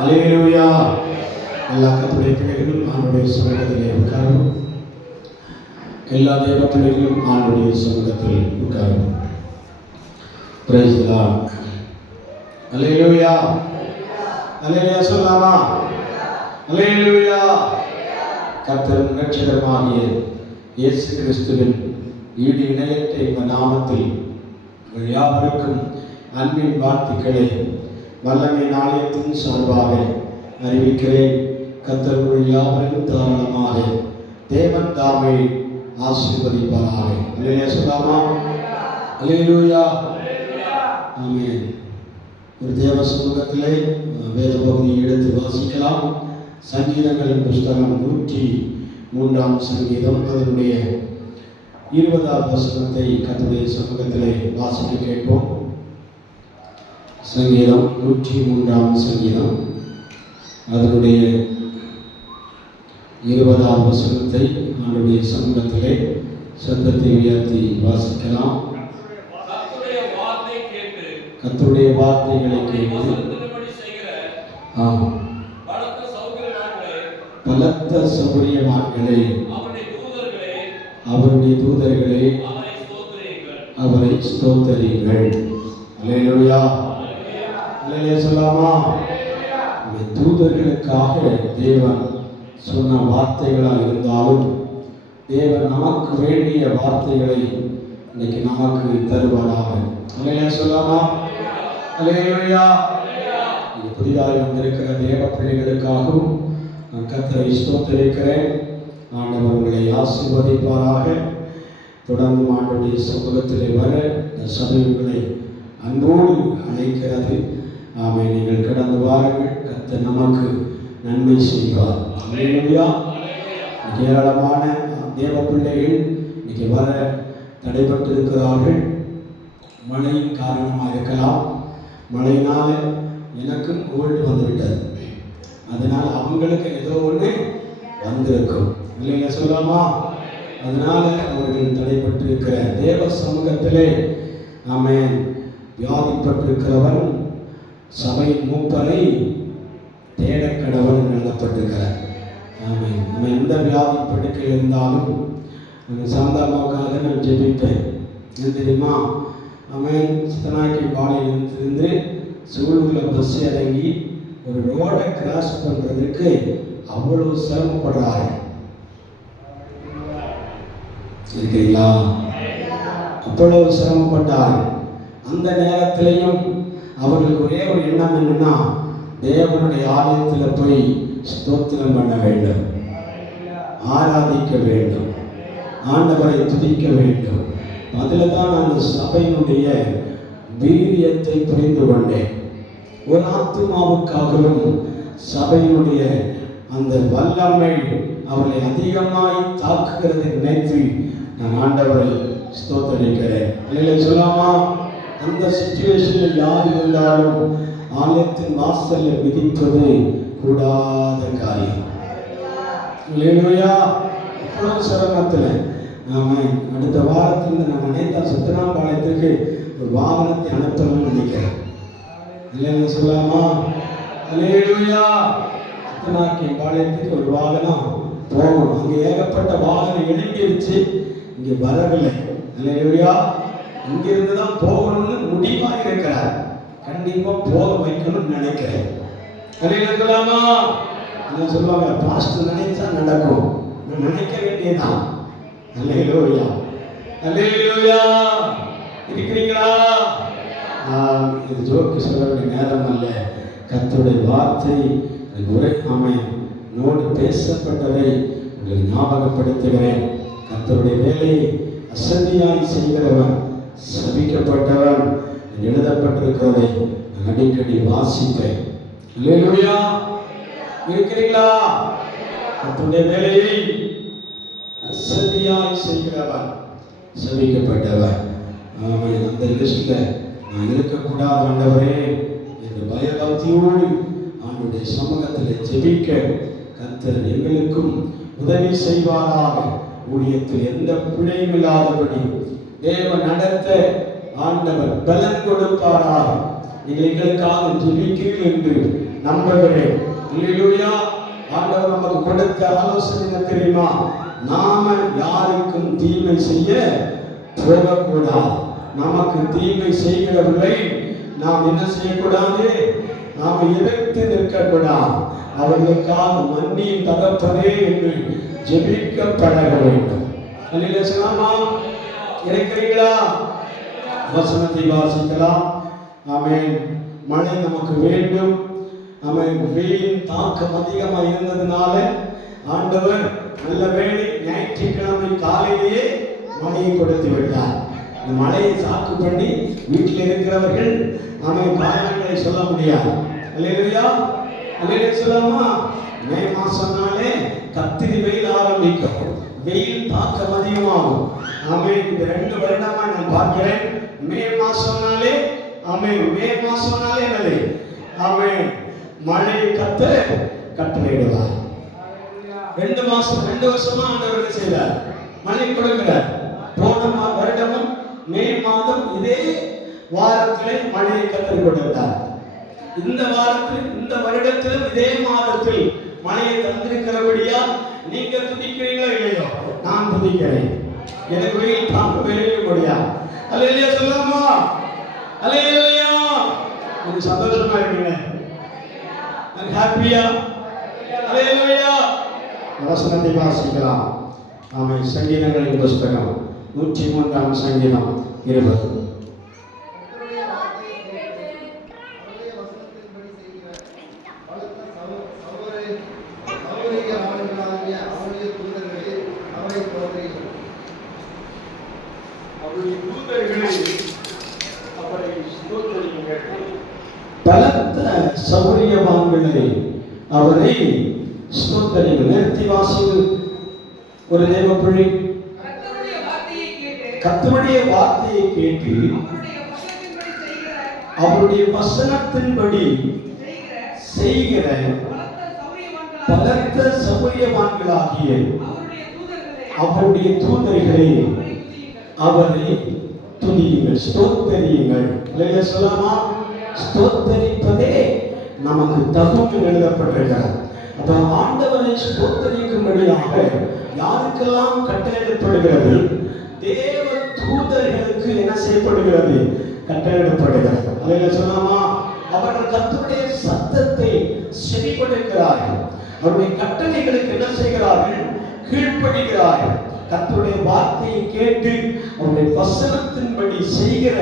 அல்லேலூயா. எல்லா கர்த்தருடைய பிள்ளைகளும் ஆண்டவருடைய சமூகத்திலே உட்காரும். எல்லா தேவ பிள்ளைகளும் ஆண்டவருடைய சமூகத்தில் உட்காரும். Praise the Lord. அல்லேலூயா. அல்லேலூயா சொல்லலாமா? அல்லேலூயா. கர்த்தரின் இரட்சகருமாகிய இயேசு கிறிஸ்துவின் ஈடு இணையற்ற இந்த நாமத்தில் உங்கள் யாவருக்கும் அன்பின் வாழ்த்துக்களை வல்லமை நாணயத்தின் சார்பாக அறிவிக்கிறேன். கர்த்தர் உங்கள் யாவருக்கும் தாராளமாக தேவன் தாமே ஆசீர்வதிப்பாராக. அல்லேலூயா சொல்லலாமா? அல்லேலூயா. ஆமென். ஒரு தேவ சமூகத்திலே வேத பகுதியை எடுத்து வாசிக்கலாம். சங்கீதங்களின் புஸ்தகம் 103 சங்கீதம் அதனுடைய 20வது வசனத்தை கர்த்தருடைய சமூகத்திலே வாசிக்க கேட்போம். சங்கீதம் 103 சங்கீதம் அதனுடைய 20வது வசனத்தை ஆண்டவருடைய சமூகத்திலே சத்தத்தை உயர்த்தி வாசிக்கலாம். கர்த்தருடைய வார்த்தைகளை கேட்டு பலத்த சௌகரியவான்களே அவருடைய தூதர்களே அவரை ஸ்தோத்திரியுங்கள். அல்லேலூயா. அல்லேலூயா சொல்லலாமா? தூதர்களுக்காக தேவன் சொன்ன வார்த்தைகளாக இருந்தாலும் தேவன் நமக்கு வேண்டிய வார்த்தைகளை இன்னைக்கு நமக்கு தருவாராக. அல்லேலூயா சொல்லலாமா? அல்லேலூயா. புதிதாக வந்திருக்கிற தேவ பிள்ளைகளுக்காகவும் நான் கர்த்தரை ஸ்தோத்திரிக்கிறேன். ஆண்டவர் உங்களை ஆசீர்வதிப்பாராக. தொடர்ந்து ஆண்டவருடைய சமூகத்திலே வர இந்த சபை உங்களை அன்போடு அழைக்கிறது. ஆமென். நீங்கள் கடந்து வாருங்கள். கர்த்தர் நமக்கு நன்மை செய்வார். அல்லேலூயா. ஏராளமான தேவ பிள்ளைகள் இன்னைக்கு வர தடைபட்டிருக்கிறார்கள். மழையின் காரணமாக இருக்கலாம். மழையினால் எனக்கும் கோல்டு வந்துவிட்டது. அதனால் அவங்களுக்கு ஏதோ ஒன்று வந்திருக்கும். இல்லைங்க சொல்லலாமா? அதனால அவர்கள் தடைப்பட்டிருக்கிற தேவ சமூகத்திலே ஆமென் வியாதிப்பட்டிருக்கிறவன் சபையின் மூப்பரை தேட கடவுள் எழுதப்பட்டிருக்கிறார். ஆமென். நம்ம எந்த வியாதி படுக்கையில் இருந்தாலும் சாந்தாமாவுக்காக நான் ஜெபிப்பேன். என்ன தெரியுமா? ஆமென். சித்தனாக்கி பாலையிலிருந்து சூழலில் பஸ் இறங்கி ஒரு ரோடை கிராஸ் பண்ணுறதுக்கு அவ்வளவு சிரமப்படுறாரு. இருக்கீங்களா? அவ்வளவு சிரமப்பட்டார். அந்த நேரத்திலையும் அவர்களுக்கு ஒரே ஒரு எண்ணம் என்னன்னா, தேவனுடைய ஆலயத்தில் போய் ஸ்தோத்திரம் பண்ண வேண்டும், ஆராதிக்க வேண்டும், ஆண்டவரை துதிக்க வேண்டும். அதில் தான் நான் சபையினுடைய வீரியத்தை புரிந்து கொண்டேன். ஒரு ஆத்துமாவுக்காகவும் சபையினுடைய அந்த வல்லமை அவர்களை அதிகமாய் தாக்குகிறதை நினைத்து நான் ஆண்டவரை ஸ்தோத்திரிக்கிறேன். இல்லை சொல்லாமா? அந்த சிச்சுவேஷனில் யார் இருந்தாலும் ஆலயத்தின் வாசலில் மிதிப்பது கூடாத காரியம். இல்லையா? அவ்வளவு சிரமத்தில் ஆமாம். அடுத்த வாரத்தில் நான் நினைத்தா சத்தியநாபாளையத்துக்கு ஒரு வாகனத்தை அனுப்பணும்னு நினைக்கிறேன். இல்லைன்னு சொல்லாமா? அல்லேலூயா. சத்தியநாக்கி பாளையத்துக்கு ஒரு வாகனம் போகணும். அங்கே ஏகப்பட்ட வாகனம் எழுந்திருச்சு, இங்கே வரவில்லை. அல்லேலூயா. இங்கிருந்து தான் போகணும்னு முடிவாக இருக்கிறார். கண்டிப்பாக போக வைக்கணும்னு நினைக்கிறேன். அல்லேலூயா சொல்லாமா? என்ன சொல்லுவாங்க? பாஸ்ட் நினைச்சா நடக்கும். நான் நினைக்க வேண்டியதான். அல்லேலூயா. அல்லேலூயா. இருக்கிறீங்களா? இது ஜோக்கு சொல்ல வேண்டிய நேரம் அல்ல. கர்த்தருடைய வார்த்தை உரை நோடு பேசப்பட்டதை உங்களுக்கு ஞாபகப்படுத்துகிறேன். கர்த்தருடைய வேலையை அசதியாய் செய்கிறவன் சபிக்கப்பட்டவன் எழுதப்பட்டிருக்கிறதை அடிக்கடி வாசிப்பேன். அல்லேலூயா. இருக்கிறீங்களா? கர்த்தருடைய வேலையை அசதியாய் செய்கிறவன் சபிக்கப்பட்டவன். அந்த லிஸ்ட்ல நான் இருக்கக்கூடாது ஆண்டவரே என்று பயபக்தியோடு ஆண்டவருடைய சமூகத்தில் ஜெபிக்க கர்த்தர் எங்களுக்கும் உதவி செய்வாராக. ஊழியத்தில் எந்த பிழையும் இல்லாதபடி தேவ நடத்த ஆண்டவர் பலன் கொடுப்பாராக. நீங்கள் எங்களுக்காக ஜெபிக்கிறீர்கள் என்று நம்புகிறேன். அல்லேலூயா. ஆண்டவர் நமக்கு கொடுத்த ஆலோசனை என்ன தெரியுமா? நாம யாருக்கும் தீமை செய்ய போகக்கூடாது. நமக்கு தீமை செய்கிறவர்களை நாம் என்ன செய்யக்கூடாது? நாம் எதிர்த்து நிற்கக்கூடாது. அவர்களுக்காக மன்னியும் தகப்பனே என்று ஜெபிக்கப்பட வேண்டும். அல்லேலூயா. இருக்கிறீங்களா? வசனத்தை வாசிக்கலாம். ஆமென். மழை நமக்கு வேண்டும். ஆமென். வெயிலின் தாக்கம் அதிகமாக இருந்ததுனால ஆண்டவர் நல்ல வேளை ஞாயிற்றுக்கிழமை காலையிலேயே மழையை கொடுத்து விட்டார். இந்த மழையை சாக்கு பண்ணி வீட்டில் இருக்கிறவர்கள் ஆமென் காரணங்களை சொல்ல முடியாது. அல்லேலூயா. அல்லேலூயா சொல்லாமா? மே மாசம்னாலே கத்திரி வெயில் ஆரம்பிக்கும். வெயில் தாக்கம் அதிகமாகும். ஆமென். இந்த 2 வருடமா நான் பார்க்கிறேன். மே மாசம்னாலே ஆமென். மே மாசம்னாலே என்னது? ஆமென். மழையை கட்டளையிடுவார். 2 வருஷமா ஆண்டவர் என்ன செய்தார்? மழை கொடுக்கிறார். போன வருடமும் மே மாதம் இதே வாரத்திலே மழையை கத்தர் கொடுத்தார். இந்த வாரத்தில் இந்த வருடத்திலும் இதே மாதத்தில் மழையை தந்திருக்கிறபடியா நீங்க துதிக்கிறீங்களோ இல்லையோ? நான் துதிக்கிறேன். எனக்கு வெயில் தாங்கவே முடியாது. அல்லேலூயா சொல்லாமா? அல்லேலூயா. நீங்க சந்தோஷமா இருக்கீங்க? நான் ஹாப்பியா? அல்லேலூயா. வசனத்தை வாசிக்கலாம். ஆமென். சங்கீதங்களின் புஸ்தகம் 103ஆம் சங்கீதம் 20. பலத்த சௌரியவான்களை அவரை ஸ்தோத்திரியுங்கள். நிறுத்தி வாசிகள். ஒரு தேவப்பிள்ளை கர்த்தருடைய வார்த்தையை கேட்டு அவருடைய வசனத்தின்படி செய்கிற பலத்த சௌரியவான்களாகிய அவருடைய தூதர்களை அவரை துதியுங்கள், ஸ்தோத்திரியுங்கள். அல்லேலூயா சொல்லாமா? ஸ்தோத்தரிப்பதே நமக்கு தகுதி எழுதப்பட்டிருக்கிறது. அப்ப ஆண்டவரை ஸ்தோத்தரிக்கும்படியாக யாருக்கெல்லாம் கட்டளையிடப்படுகிறது? தேவ தூதர்களுக்கு என்ன செய்யப்படுகிறது? கட்டளையிடப்படுகிறது. அல்லேலூயா சொல்லாமா? அவர்கள் கர்த்தருடைய சத்தத்தை செவிமடுக்கிறார்கள். அவருடைய கட்டளைகளுக்கு என்ன செய்கிறார்கள்? கீழ்ப்படுகிறார்கள். கர்த்தருடைய வார்த்தையை கேட்டு அவருடைய வசனத்தின்படி செய்கிற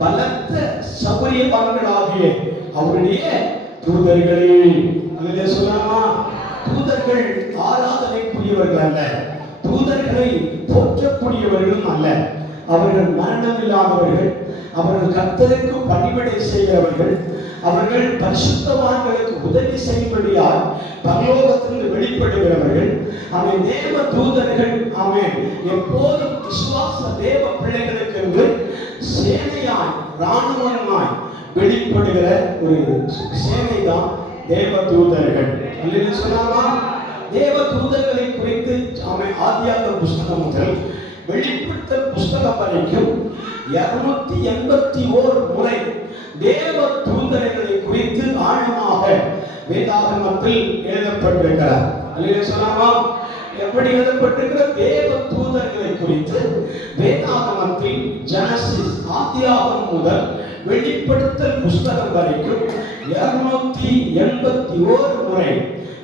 பலத்த சௌரியவான்களாகிய அவருடைய தூதர்களே. அல்லேலூயா சொல்லாமா? தூதர்கள் ஆராதனைக்குரியவர்கள் அல்ல, தூதர்களை போற்றக்கூடியவர்களும் அல்ல. அவர்கள் மரணம் இல்லாதவர்கள், அவர்கள் கர்த்தருக்கு பணிவிடை செய்கிறவர்கள், அவர்கள் பரிசுத்தவான்களுக்கு உதவி செய்யும்படியால் பரலோகத்திலிருந்து வெளிப்படுகிறவர்கள். அவன் தேவ தூதர்கள். அவன் எப்போதும் விசுவாச தேவ பிள்ளைகளுக்கு என்று சேனையாய் இராணுவமாய் வெளிப்படுகிற ஒரு சேனை தான் தேவ தூதர்கள். அல்லேலூயா சொல்லாமா? தேவ தூதர்களை குறித்து அவன் ஆதியாகம புஸ்தகம் முதல் வெளிப்படுத்தல் புஸ்தகம் வரைக்கும் 281 முறை தேவ தூதர்களை குறித்து ஆழமாக வேதாகமத்தில் எழுதப்பட்டிருக்கிறார். அல்லேலூயா சொல்லாமா? எப்படி எழுதப்பட்டிருக்கிற தேவ தூதர்களை குறித்து வேதாகமத்தில் ஜெனசிஸ் ஆதியாகமம் முதல் வெளிப்படுத்தல் புஸ்தகம் வரைக்கும் 281 முறை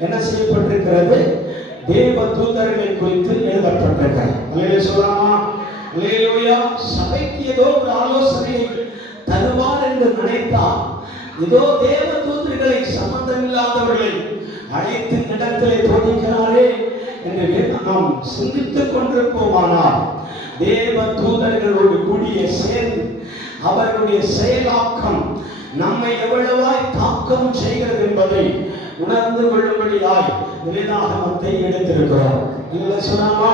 என்ன செய்யப்பட்டிருக்கிறது? தேவ தூதர்களை குறித்து எழுதப்பட்டிருக்கிறது. அல்லேலூயா சொல்லாமா? அல்லேலூயா. சபைக்கு ஏதோ ஒரு ஆலோசனையை தருவார் என்று நினைத்தால், ஏதோ தேவ தூதர்களை சம்பந்தமில்லாதவர்களை அழைத்து இடத்திலே போதிக்கிறாரே என்று நாம் சிந்தித்துக் கொண்டிருப்போமானால், தேவ தூதர்களோடு கூடிய சேர்ந்து அவர்களுடைய செயலாக்கம் நம்மை எவ்வளவாய் தாக்கம் செய்கிறது என்பதை உணர்ந்து கொள்ளும்படியாய் வேதாகமத்தை எடுத்திருக்கிறோம். அல்லேலூயா சொல்லாமா?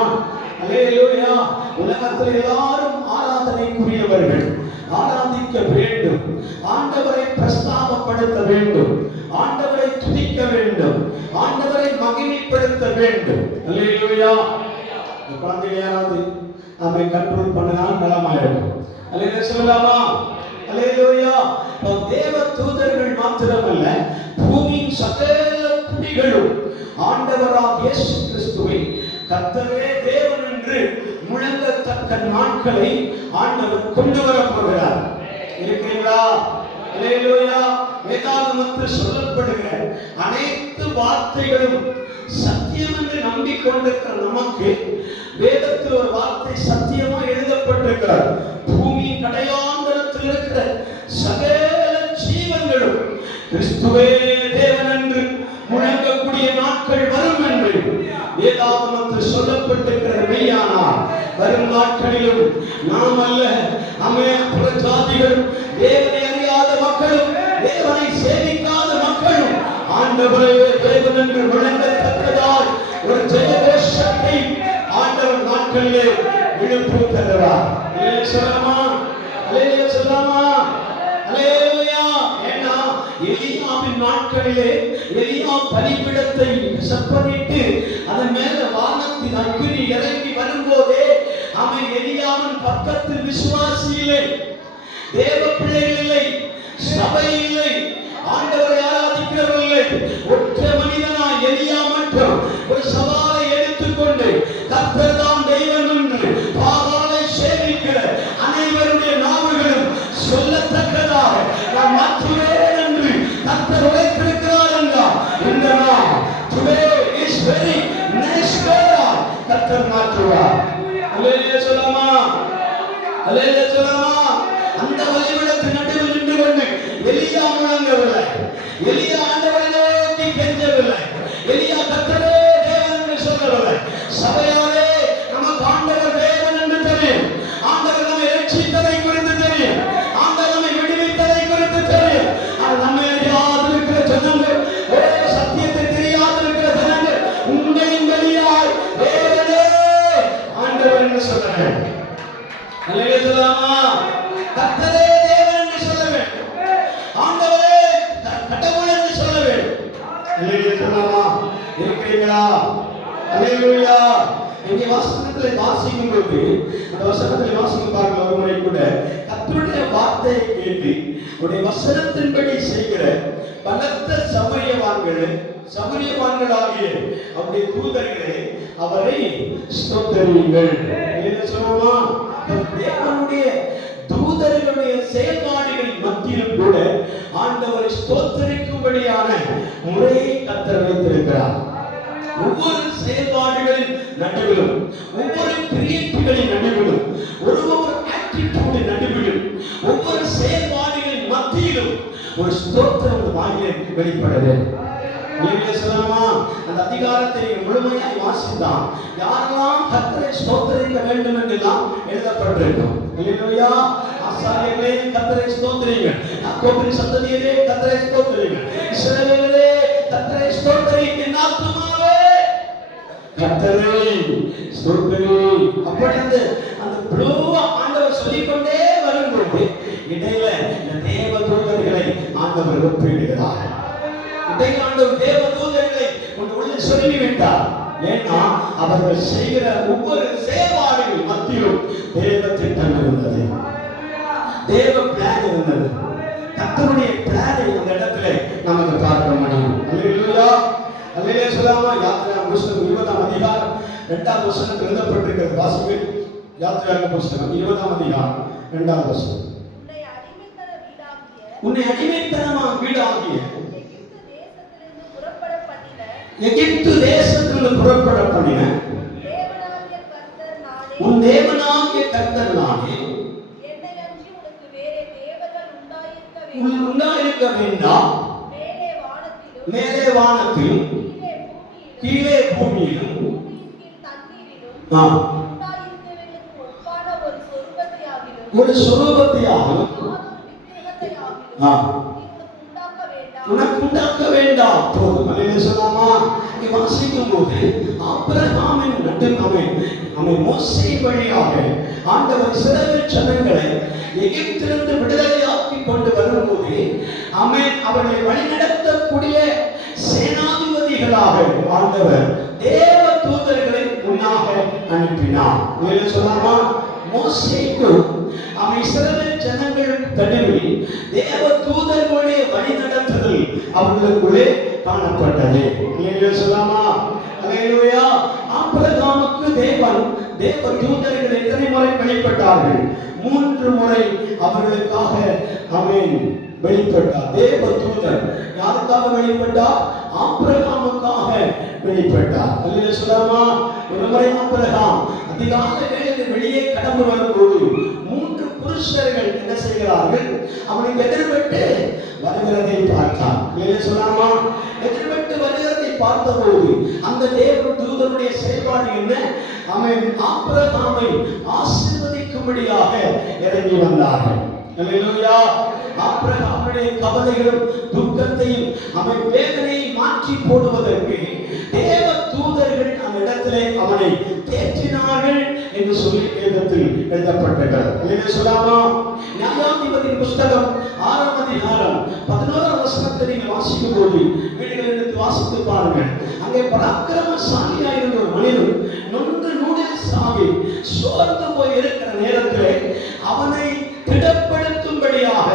அல்லேலூயா. உலகத்தில் எல்லாரும் ஆராதனைக்குரியவர்கள், ஆராதிக்க வேண்டும், ஆண்டவரை பிரஸ்தாபப்படுத்த வேண்டும், ஆண்டவரை துதிக்க வேண்டும், ஆண்டவரை மகிமைப்படுத்த வேண்டும். அல்லேலூயா. குழந்தைகள் யாராவது நம்மை கண்ட்ரோல் பண்ணினால் நலமாயிருக்கும். அல்லேலூயா சொல்லலாமா? அல்லேலூயா. தேவ தூதர்கள் மாத்திரமல்ல, பூமியின் பூமியின் சகல குடிகளும் ஆண்டவராக இயேசு கிறிஸ்துவை கர்த்தரே தேவன் என்று முழங்கத்தக்க நாட்களை ஆண்டவர் கொண்டு வரப் போகிறார். இருக்கிறீங்களா? அல்லேலூயா. வேதாகமத்தில் சொல்லப்படுகிற அனைத்து வார்த்தைகளும் சத்தியம் என்று நம்பிக்கொண்டிருக்கிற நமக்கு வேதத்தில் ஒரு வார்த்தை சத்தியமா எழுதப்பட்டிருக்கிறார். பூமியின் கடையாந்தரத்தில் இருக்கிற சகல ஜீவன்களும் கிறிஸ்துவே தேவன் என்று முழங்கக்கூடிய நாட்கள் வரும் என்று வேதாகமத்தில் சொல்லப்பட்டிருக்கிற மெய்யானார். வரும் நாட்களிலும் நாம் அல்ல, புற ஜாதிகளும் தேவனை அறியாத மக்களும் தேவனை சேவிக்காத மக்களும் ஆண்டவரே தேவன் என்று முழங்கத்தக்கதாய் ஒரு ஜெயகோஷத்தை ஆண்டவர் நாட்களிலே எழுப்புகிறார். எலியாவின் நாட்களிலே எலியா பலிபீடத்தை செப்பனிட்டு அதன் மேல வானத்தின் அக்கினி இறங்கி வரும்போதே அவன் எலியாவின் பக்கத்தில் விசுவாசி இல்லை, தேவ பிள்ளைகள் இல்லை, சபை இல்லை, ஆண்டவரை ஆராதிக்கிறவர்கள் இல்லை. ஒற்ற மனிதனா எலியா மட்டும் ஒரு சவாலை எடுத்துக்கொண்டு கர்த்தர் தான் தெய்வம் என்று பாகாலை சேவிக்கிற அனைவருடைய நாவுகளும் சொல்லத்தக்கதாக நான் மாற்றுவேன் என்று கர்த்தர் உரைத்திருக்கிறார் என்றார். இந்த நாள் today is very nice day. கர்த்தர் மாற்றுவார். அல்லேலூயா சொல்லாமா? அல்லேலூயா சொல்லாமா? அந்த பலிபீடத்தின் நடுவில் நின்று கொண்டு எலியா முழங்கவில்லை, எலியா ஆண்டவரை நோக்கி கெஞ்சவில்லை, எலியா கர்த்தரே தேவன் என்று சொல்லவில்லை. சபையாரே, நமக்கு ஆண்டவர் தேவன் என்று தெரியும், ஆண்டவர் நம்மை ரட்சித்ததை குறித்து தெரியும், ஆண்டவர் நம்மை விடுவித்ததை குறித்து தெரியும். ஆனால் நம்மை அறியாதிருக்கிற ஜனங்கள், சத்தியத்தை தெரியாதிருக்கிற ஜனங்கள் உண்மையின் வெளியாய் தேவனே ஆண்டவர் என்று சொல்லுங்கள். அல்லேலூயா சொல்லாமா? கர்த்தரே தேவன் என்று சொல்ல வேண்டும், ஆண்டவரே கடவுள் என்று சொல்ல வேண்டும். அல்லேலூயா சொல்லாமா? இருக்கிறீங்களா? அல்லேலூயா. இங்கே வசனத்திலே வாசிக்கும் போது அந்த வசனத்திலே வாசிக்கும் பாருங்க, ஒரு முறை கூட கர்த்தருடைய வார்த்தையை கேட்டு உடைய வசனத்தின்படி செய்கிற பலத்த சமரியவான்களாகிய அவருடைய தூதர்களே அவரை ஸ்தோத்திரியுங்கள். என்ன சொல்லுமா? தேவனுடைய தூதர்களுடைய செயல்பாடுகளின் மத்தியிலும் கூட ஆண்டவரை ஸ்தோத்திரிக்கும்படியான முறையை கர்த்தர் வைத்திருக்கிறார். ஒவ்வொரு செயல்பாடுகளின் நடுவிலும், ஒவ்வொரு கிரியேட்டிவ்களின் நடுவிலும், ஒவ்வொரு ஆட்டிடியூடின் நடுவிலும், ஒவ்வொரு செயல்பாடுகளின் மத்தியிலும் ஒரு ஸ்தோத்திரம் வாயிலே வெளிப்படுது. அந்த அதிகாரத்தை முழுமையாய் வாசித்தான் யாரெல்லாம் கர்த்தரை ஸ்தோத்திரிக்க வேண்டும் என்றெல்லாம் எழுதப்பட்டிருக்கும். அல்லேலூயா. ஆசாரியர்களே கர்த்தரை ஸ்தோத்திரியுங்கள், யாக்கோபின் சந்ததியரே கர்த்தரை ஸ்தோத்திரியுங்கள், இஸ்ரவேலரே கர்த்தரை ஸ்தோத்திரியுங்கள், என் ஆத்துமாவே கர்த்தரை ஸ்தோத்திரி. அப்பொழுது அந்த ப்ளூவா ஆண்டவர் சொல்லிக்கொண்டே வரும்போது இடையில இந்த தேவ தூதர்களை ஆண்டவர் ஒப்பிடுகிறார். ஆண்டவர் தேவ தூதர்களை உள்ள சொல்லிவிட்டார். ஏன்னா அவர்கள் செய்கிற ஒவ்வொரு செயல்பாடுகள் மத்தியிலும் தேவ திட்டம் இருந்தது, தேவ பிளான் இருந்தது. கர்த்தருடைய பிளானை இந்த இடத்துல நமக்கு பார்க்க முடியும். அல்லேலூயா. அல்லேலூயா சொல்லாமா? யாத்திராகம புஸ்தகம் 20ஆம் அதிகாரம் 2ஆம் வசனத்தில் எழுதப்பட்டிருக்கிறது. வாசிங்கள். யாத்திராகம புஸ்தகம் 20ஆம் அதிகாரம் 2ஆம் வசனம். உன்னை அடிமைத்தனமாக வீடாகிய எகிப்து தேசத்திலிருந்து புறப்பட பண்ணின உன் தேவனாகிய கர்த்தர் நானே, உண்டாயிருக்க வேண்டாம் மேலே வானத்திலும் கீழே பூமியிலும் ஒரு சொரூபத்தையாகும் உனக்கு உண்டாக்க வேண்டாம். போதும். அல்லேலூயா சொல்லாமா? இங்கே வாசிக்கும் போது ஆபிரகாமின் அவன் மோசே வழியாக ஆண்டவர் இஸ்ரவேல் ஜனங்களை எகிப்திலிருந்து விடுதலையாக்கி கொண்டு வரும்போது அவர்களை வழிநடத்தக்கூடிய சேனாதிபதிகளாக ஆண்டவர் தேவ தூதர்களை முன்னாக அனுப்பினார். அல்லேலூயா சொல்லாமா? மோசேக்கு அவன் இஸ்ரவேல் ஜனங்களுக்கு தடவி தேவ தூதர்களுடைய வழி நடத்துதல் அவர்களுக்குள்ளே காணப்பட்டது. அல்லேலூயா சொல்லாமா? அல்லேலூயா. ஆபிரகாமுக்கு தேவ தூதர்கள் எத்தனை முறை வெளிப்பட்டார்கள்? 3 முறை அவர்களுக்காக ஆமென் வெளிப்பட்டார். தேவ தூதர் யாருக்காக வெளிப்பட்டார்? ஆபிரகாமுக்காக வெளிப்பட்டார். அல்லேலூயா சொல்லாமா? ஒரு முறை ஆபிரகாம் அதிகாலை வேளையில் வெளியே கடந்து வரும்போது 3 புருஷர்கள் என்ன செய்கிறார்கள்? அவனை எதிர்பட்டு வருகிறதை பார்த்தார். அல்லேலூயா சொல்லாமா? எதிர்பட்டு வருகிறதை பார்த்தபோது அந்த தேவ தூதருடைய செயல்பாடு என்ன? அவன் ஆபிரகாமை ஆசீர்வதிக்கும்படியாக இறங்கி வந்தார்கள். அல்லேலூயா. ஆபிரகாமுடைய கவலைகளும் துக்கத்தையும் அவன் வேதனையை மாற்றி போடுவதற்கு தேவ தூதர்கள் அந்த இடத்திலே அவனை தேற்றினார்கள் என்று சொல்லி வேதத்தில் எழுதப்பட்டிருக்கிறது. அல்லேலூயா சொல்லாமா? நியாயாதிபதியின் புஸ்தகம் 6ஆம் அதிகாரம் 11ஆம் வசனத்தை நீங்கள் வாசிக்கும் போது வீடுகளில் எடுத்து வாசித்து பாருங்கள். அங்கே பராக்கிரமசாலியா இருந்த ஒரு மனிதன் நொன்று நூலில் சாவி சோர்ந்து போய் இருக்கிற நேரத்திலே அவனை திடப்படுத்தும்படியாக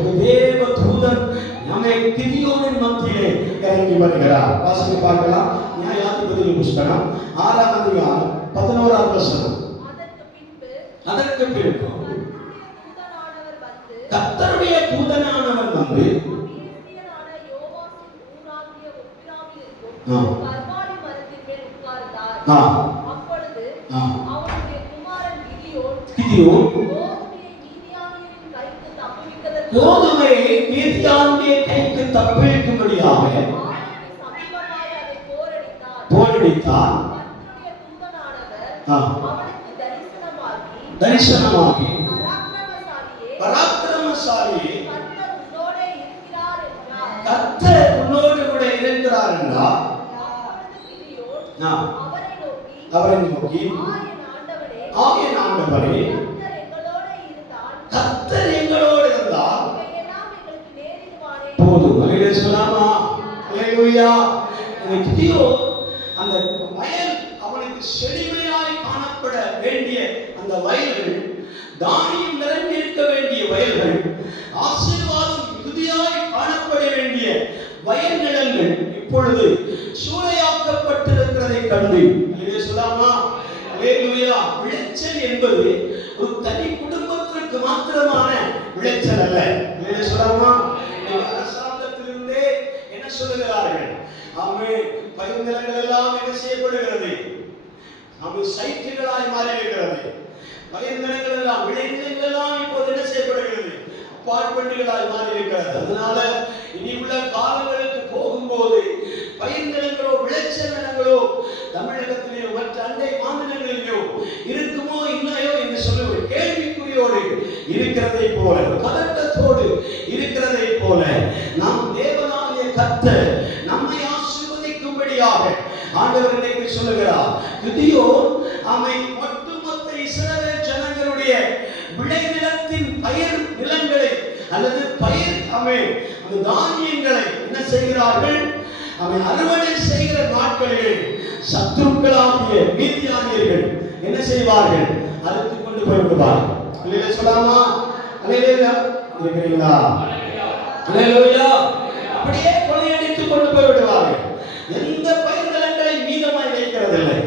ஒரு தேவ தூதன் நம்மை கிதியோனின் மத்தியிலே இறங்கி வருகிறார். வாசித்து பார்க்கலாம். நியாயாதிபதியின் புஸ்தகம் 6ஆம் அதிகாரம் 11ஆம் வசனம். அதற்கு பின்பு கர்த்தருடைய தூதனானவர் வந்து கோதுமையை மீதியானுடைய கைக்கு தப்புவிக்கும்படியாக போரடித்தார். தரிசனமாகி பராக்கிரமசாலியே கர்த்தர் உன்னோடு கூட இருக்கிறார் என்றார். அவரை நோக்கி ஆயன் ஆண்டவரே கர்த்தர் எங்களோடு இருந்தால் போதும். அல்லேலூயா சொல்லாமா? அல்லேலூயா. அந்த வயல் அவனுக்கு செழுமையாய் காணப்பட வேண்டிய அந்த வயல்கள், தானியம் நிறைந்து இருக்க வேண்டிய வயல்கள், ஆசீர்வாதம் மிகுதியாய் காணப்பட வேண்டிய வயல் நிலங்கள் இப்பொழுது சூறையாக்கப்பட்டிருக்கிறதை கண்டு அல்லேலூயா சொல்லாமா? அல்லேலூயா. விளைச்சல் என்பது ஒரு தனி குடும்பத்திற்கு மாத்திரமான விளைச்சல் அல்ல. அல்லேலூயா சொல்லாமா? அரசாங்கத்திலிருந்தே என்ன சொல்லுகிறார்கள்? ஆமென். பயிர் நிலங்கள் எல்லாம் என்ன செய்யப்படுகிறது? ஆமென். சைட்டுகளாய் மாறி இருக்கிறது. பயிர் நிலங்கள் எல்லாம், விளை நிலங்கள் எல்லாம் இப்போது என்ன செய்யப்படுகிறது? அபார்ட்மெண்ட்டுகளாய் மாறி இருக்கிறது. அதனால இனி உள்ள காலங்களுக்கு போகும்போது பயிர் நிலங்களோ விளைச்சல் நிலங்களோ தமிழகத்திலேயோ மற்ற அண்டை மாநிலங்களிலேயோ இருக்குமோ இல்லையோ என்று சொல்ல ஒரு கேள்விக்குறியோடு இருக்கிறதை போல, பதட்டத்தோடு இருக்கிறதை போல நாம் தேவனாகிய கர்த்தர் நம்மை ஆசீர்வதிக்கும்படியாக ஆண்டவர் இன்றைக்கு சொல்லுகிறார். கிதியோன் அவன் ஒட்டுமொத்த இஸ்ரவேல் ஜனங்களுடைய விளைநிலத்தின் பயிர் நிலங்களை அல்லது பயிர் அந்த தானியங்களை என்ன செய்கிறார்கள்? அவன் அறுவடை செய்கிற நாட்களிலே சத்துருக்களாகிய மீதியானியர்கள் என்ன செய்வார்கள்? அறுத்து கொண்டு போய் விடுவார்கள். அல்லேலூயா சொல்லாமா? அல்லேலூயா இருக்கிறீங்களா? அல்லேலூயா. அப்படியே கொள்ளையடித்து கொண்டு போய் விடுவார்கள். எந்த பயிர் நிலங்களை மீதமாய் வைக்கிறதில்லை.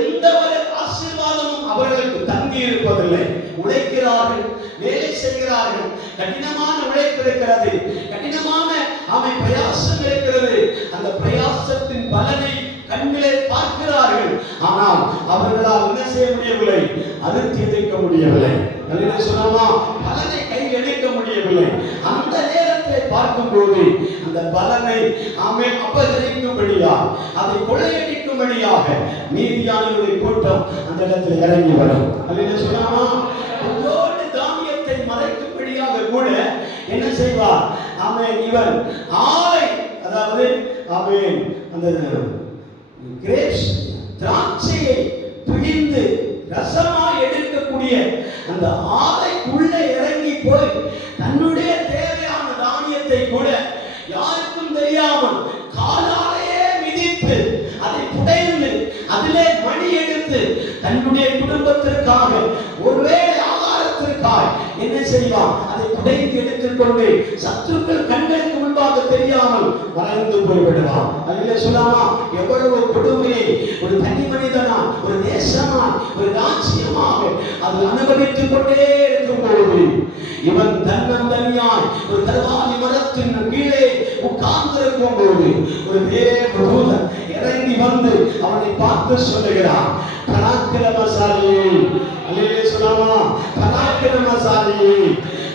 எந்த ஒரு ஆசீர்வாதமும் அவர்களுக்கு தங்கி இருப்பதில்லை. உழைக்கிறார்கள், வேலை செய்கிறார்கள், கடினமான உழைப்பு இருக்கிறது, கடினமான அவன் பிரயாசம் இருக்கிறது. அந்த பிரயாசத்தின் பலனை கண்ணிலே பார்க்கிறார்கள். ஆனால் அவர்களால் என்ன செய்ய முடியவில்லை? அறுத்து எடுக்க முடியவில்லை. அல்லேலூயா சொல்லாமா? பலனை கையில் எடுக்க முடியவில்லை. அந்த நேரத்தை பார்க்கும்போது அந்த பலனை அவன் அபகரிக்கும்படியாக, அதை கொள்ளையடிக்கும்படியாக மீதியானவருடைய கூட்டம் அந்த இடத்தில் இறங்கி வரும். அல்லேலூயா சொல்லாமா? கொஞ்சோடு தானியத்தை மறைக்கும்படியாக கூட என்ன செய்வார்? அவன் இவன் ஆலை, அதாவது அவன் அந்த கிரேப்ஸ் திராட்சையை பிழிந்து ரசமாய் எடுக்கக்கூடிய அந்த ஆலைக்குள்ளே இறங்கி போய் தன்னுடைய தேவையான தானியத்தை கூட யாருக்கும் தெரியாமல் காலாலேயே மிதித்து அதை புடைந்து அதிலே மணி எடுத்து தன்னுடைய குடும்பத்திற்காக ஒருவேளை ஆகாரத்திற்காக என்ன செய்வான்? அதை புடைந்து எடுத்துக்கொண்டு சத்துருக்கள் கண்களுக்கு முன்பாக முழுவதுமாக தெரியாமல் மறைந்து போய்விடுவான். அதிலே சொல்லாமா, எவ்வளவு கொடுமையை ஒரு தனி மனிதனா, ஒரு தேசமா, ஒரு ராஜ்யமாக அது அனுபவித்துக் கொண்டே இருக்கும்போது இவன் தன்னந்தனியாய் ஒரு கர்வாலி மரத்தின் கீழே உட்கார்ந்திருக்கும் போது ஒரு தேவதூதன் இறங்கி வந்து அவனை பார்த்து சொல்லுகிறான், பராக்கிரமசாலியே. அல்லேலூயா சொல்லாமா, பராக்கிரமசாலியே.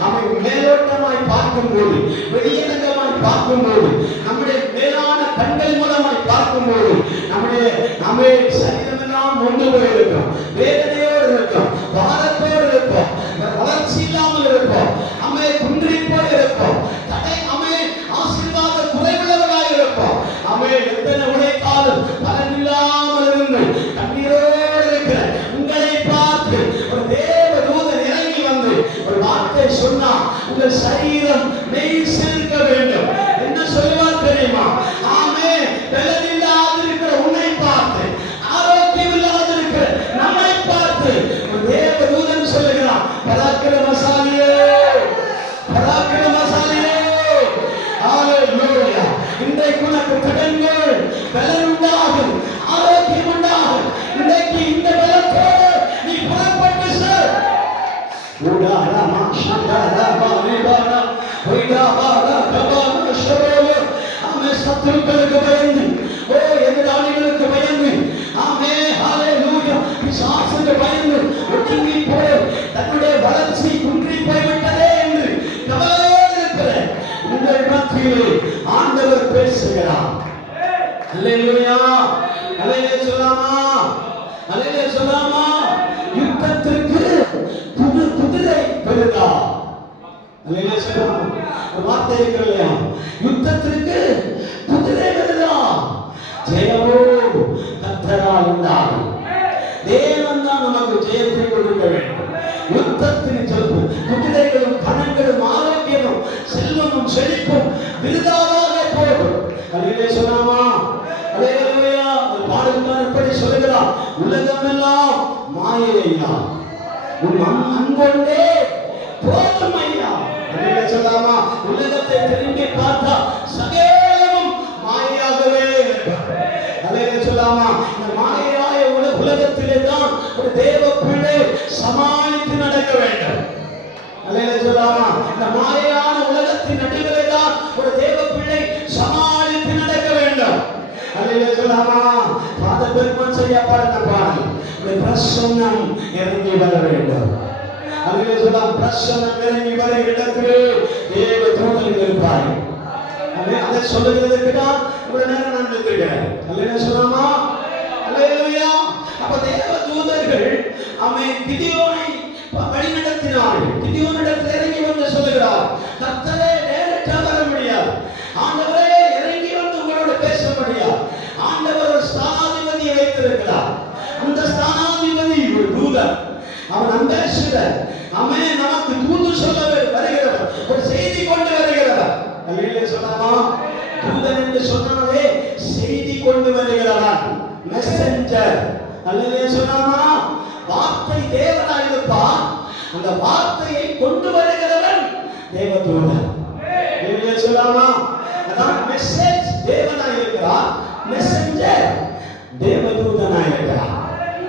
அவன் மேலோட்டமாய் பார்க்கும்போது, வெளியரங்கமாய் பார்க்கும்போது, நம்முடைய மேலான கண்கள் மூலமாய் பார்க்கும்போது நம்முடைய சரீரமெல்லாம் ஒன்று போயிருக்கும், வேதனையோடு இருக்கும், பாரத்தோடு இருக்கும், வளர்ச்சி இல்லாமல் இருக்கும், அம்மே குன்றி போய் இருக்கும், தடை அம்மே ஆசீர்வாத குறைவுள்ளவராய் இருக்கும், அம்மே எத்தனை உழைத்தாலும் பலனில்லாமல் இருந்து கண்ணீரோடு இருக்கிற உங்களை பார்த்து ஒரு தேவதூதன் இறங்கி வந்து ஒரு வார்த்தை சொன்னா, உங்கள் சரீரம் மெய் சிலிர்க்க வேண்டும். என்ன சொல்லுவார் தெரியுமா? ஆமே, பலனில்லாது இருக்கிற உன்னை பார்த்து, ஆரோக்கியம் இல்லாது இருக்கிற நம்மை பார்த்து ஒரு தேவதூதன் சொல்லுகிறான், பராக்கிரமசாலியே, பராக்கிரமசாலியே. ஹalleluya. இன்றைக்கு உனக்கு கடன்கள் பலன் உண்டாகும், ஆரோக்கியம் உண்டாகும். இன்றைக்கு இந்த பலத்தோடு நீ புறப்பட்டு செல். உடாரமா சண்டரமா நிபானா வைடாபாரா கபானா ஷரோல. ஆமே, சத்துருக்களுக்கு பயந்து, எதிராளிகளுக்கு பயந்து, ஆமே ஹalleluya, பிசாசுக்கு பயந்து ஒதுங்கி போய் தன்னுடைய வளர்ச்சி குன்றி போய்விட்டதே என்று கவலையோடு இருக்கிற உங்கள் மத்தியிலே ஆண்டவர் பேசுகிறார். அல்லேலூயா, அல்லேலூயா சொல்லாமா, அல்லேலூயா சொல்லாமா. யுத்தத்திற்கு குதிரை பெறுதா? அல்லேலூயா சொல்லாமா. ஒரு வார்த்தை இருக்கிறலையா, யுத்தத்திற்கு குதிரை பெறுதா? ஜெயமோ கர்த்தரால் உண்டாகும். தேவன் தான் நமக்கு ஜெயத்தை கொடுக்க வேண்டும். யுத்தத்தின் செல்வம், குதிரைகளும் பணங்களும் ஆரோக்கியமும் செல்வமும் செழிப்பும் விருதாவாக போகும். அல்லேலூயா சொல்லாமா, அல்லேலூயா. ஒரு பாடல்காரன் எப்படி சொல்லுகிறான், உலகமெல்லாம் மாயையா, உன் அன்பொண்டே போதும் ஐயா. அல்லேலூயா சொல்லாமா. உலகத்தை திரும்பி பார்த்தா சகலமும் மாயையாகவே இருக்கிறது. அல்லேலூயா சொல்லாமா. இந்த மாயையாய உலகத்திலே தான் ஒரு தேவ பிள்ளை சமாளித்து நடக்க வேண்டும். அல்லேலூயா சொல்லாமா. இந்த மாயையான உலகத்தின் நடுவிலே தான் ஒரு தேவ பிள்ளை சமாளித்து நடக்க வேண்டும். அல்லேலூயா சொல்லாமா. ஃபாதர் பெர்மன் செய்ய பாடின பாடல், இந்த பிரசன்னம் இறங்கி வர வேண்டும். அல்லேலூயா சொல்லாமா. பிரசன்னம் இறங்கி வர இடத்திலே தேவ தூதர்கள் இருப்பார்கள். அதை சொல்லுகிறதுக்கு தான் இவ்வளவு நேரம் நான் நிற்கிறேன். அல்லேலூயா சொல்லாமா. அல்லேலூயா. அப்ப தேவ தூதர்கள் அவன் கிதியோனை வழிநடத்தினார்கள். கிதியோனிடத்தில் இறங்கி வந்து சொல்லுகிறார், கர்த்தரே நேரடியா வர முடியாது, ஆண்டவரே இறங்கி வந்து உங்களோட பேச முடியாது. ஆண்டவர் ஒரு ஸ்தானாதிபதியை வைத்திருக்கிறார். அந்த ஸ்தானாதிபதி ஒரு தூதன், அவன் அம்பாசிடர். அவன் நமக்கு தூது சொல்ல வருகிறவர், ஒரு செய்தி கொண்டு வருகிறவர். அல்லேலூயா சொல்லாமா. தூதன் என்று சொன்னாலே செய்தி கொண்டு வருகிறவன், மெசஞ்சர். அல்லேலூயா சொல்லாமா. வார்த்தை தேவனாய் இருப்பான், அந்த வார்த்தையை கொண்டு வருகிறவன் தேவதூதன். அல்லேலூயா சொல்லாமா. அதான் மெசேஜ் தேவனாய் இருக்கிறார், மெசஞ்சர் தேவதூதனாய் இருக்கிறார்.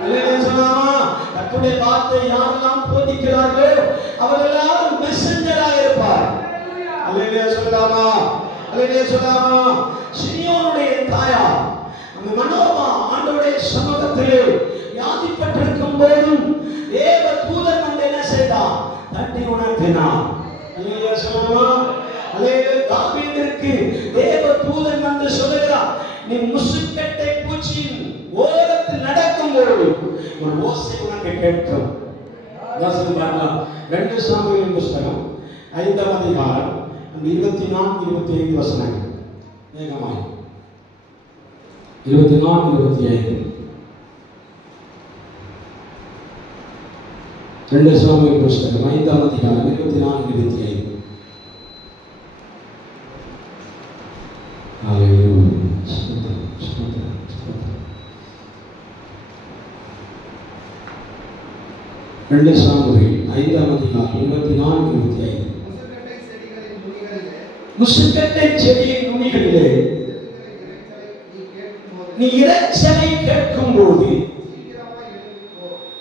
அல்லேலூயா சொல்லாமா. கர்த்தருடைய வார்த்தை யாரெல்லாம் போதிக்கிறார்களோ அவர்களெல்லாம் மெசஞ்சராய் இருப்பார். அல்லேலூயா சொல்லாமா. அல்லேலூயா சொல்லாமா. சிமியோனுடைய தாயார் அந்த மனோவா ஆண்டவருடைய சமூகத்திலே வியாதிப்பட்டிருக்கும் போதும் தேவ தூதன் வந்து என்ன செய்தான், தட்டி உணர்த்தினான். அல்லேலூயா சொல்லாமா. அல்லேலூயா. தாவீதுக்கு தேவ தூதன் வந்து சொல்லுகிறார், நீ முசுக்கட்டை பூச்சியின் ஓரத்தில் நடக்கும் போது ஒரு ஓசை உனக்கு கேட்கும். வாசித்து பார்க்கலாம். 2 சாமுவேல் புத்தகம் 5ஆம் அதிகாரம் 24, 25 வசனங்கள். வேகமாய் 24, 25. 2 சாமுவேல் புத்தகம் 5ஆம் அதிகாரம் 24, 25. ஹalleluya. ஸ்தோத்திரம், ஸ்தோத்திரம், ஸ்தோத்திரம். 2 சாமுவேல் 5ஆம் அதிகாரம் 24, 25. முசுக்கட்டை செடியின் நுனிகளிலே நீ இரைச்சலை கேட்கும் போது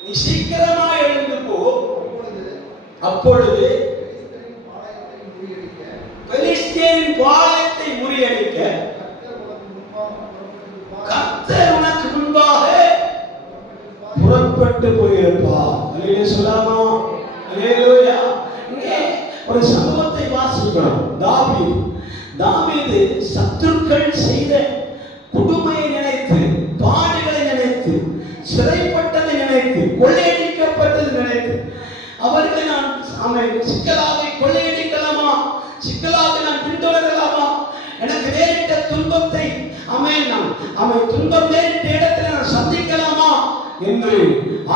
நீ சீக்கிரமா எழுந்து போ. அப்பொழுது பெலிஸ்தியரின் பாளையத்தை முறியடிக்க கர்த்தர் உனக்கு முன்பாக புறப்பட்டு போயிருப்பார். அல்லேலூயா சொல்லாமா? அல்லேலூயா. இங்கே ஒரு சம்பவத்தை வாசிக்கிறோம். தாவீது சத்துருக்கள் செய்த கொடுமையை நினைத்து, பாடுகளை நினைத்து, சிறைப்பட்டதை நினைத்து, கொள்ளையடிக்கப்பட்டதை நினைத்து, அவர்களை நான் சிக்கலாக கொள்ளையடிக்கலாமா, சிக்கலாக நான் பின்தொடரலாமா, எனக்கு நேரிட்ட துன்பத்தை துன்பம் நேரிட்ட இடத்தில் நான் சந்திக்கலாமா என்று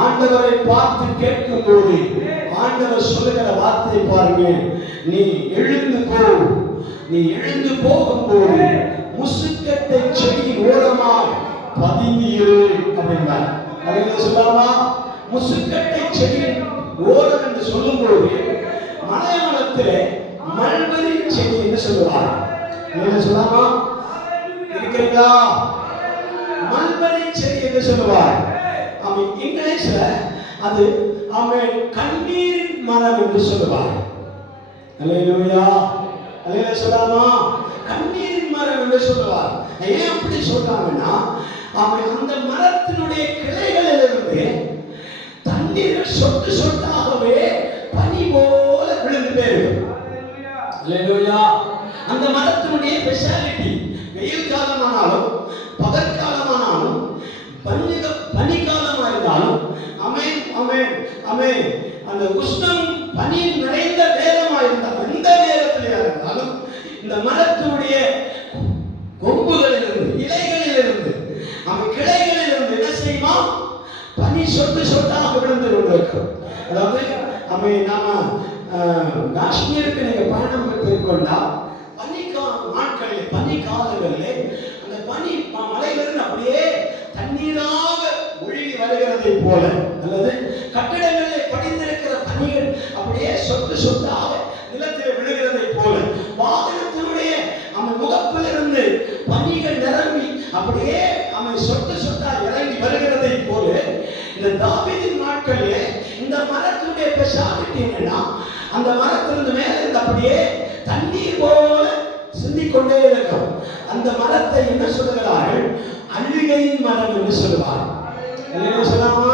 ஆண்டவரை பார்த்து கேட்கும் போது ஆண்டவர் சொல்லுகிற வார்த்தை பாருங்க, நீ எழுந்து போ. நீ எழுந்து போகும்போது முசுக்கட்டை செடியின் ஓரமாய் பதுங்கியிரு அப்படின்னார். அதை சொல்லாமா? முசுக்கட்டை செடியின் ஓரம் என்று சொல்லும் போது மலையாளத்திலே மல்பரி செடி என்று சொல்லுவார். என்ன சொல்லாமா? இருக்கிறீங்களா? மல்பரி செடி என்று சொல்லுவார். இங்கிலீஷ்ல அது கண்ணீரின் மரம் என்று சொல்லுவார். அல்லேலூயா. அல்லேலூயா சொல்லாமா? கண்ணீரின் மரம் என்று சொல்லுவார். ஏன் அப்படி சொல்றாங்கன்னா அந்த மரத்தினுடைய கிளைகளிலிருந்து தண்ணீர் சொட்டு சொட்டாகவே பனி போல விழுந்து போயிடும். அல்லேலூயா. அந்த மரத்தினுடைய ஸ்பெஷாலிட்டி வெயில் காலமானாலும் பகற்காலமானாலும் பனிக்காலமா இருந்தாலும் அந்த உஷ்ணம் பனி நிறைந்த நேரமா இருந்தாலும் எந்த நேரத்திலே இருந்தாலும் இந்த மரத்தினுடைய கொம்புகளிலிருந்து இலைகளிலிருந்து கிளைகளிலிருந்து என்ன செய்யுமா? பனி சொட்டு சொட்டாக விழுந்து கொண்டிருக்கும். அதாவது நாம காஷ்மீருக்கு நீங்க பயணம் மேற்கொண்டா நாட்களில் பனி காலங்களிலே அந்த பனி மலையிலிருந்து அப்படியே தண்ணீராக ஒழுகி வருகிறதை போல, அல்லது கட்டிடங்களில் படிந்திருக்கிற பனிகள் அப்படியே சொட்டு சொட்டாக நிலத்தில் விழுகிறதை போல, வாகனத்தினுடைய முகப்பிலிருந்து பனிகள் நிரம்பி அப்படியே சொட்டு சொட்டா இறங்கி வருகிறதை போல இந்த தாவீதின் நாட்களிலே இந்த மரத்தினுடைய ஸ்பெஷாலிட்டி என்னன்னா, அந்த மரத்திலிருந்து மேலே இருந்து அப்படியே தண்ணீர் போல சிந்திக்கொண்டே இருக்கும். அந்த மரத்தை என்ன சொல்லுகிறார்கள்? அழுகையின் மரம் என்று சொல்லுவார். சொல்லாமா?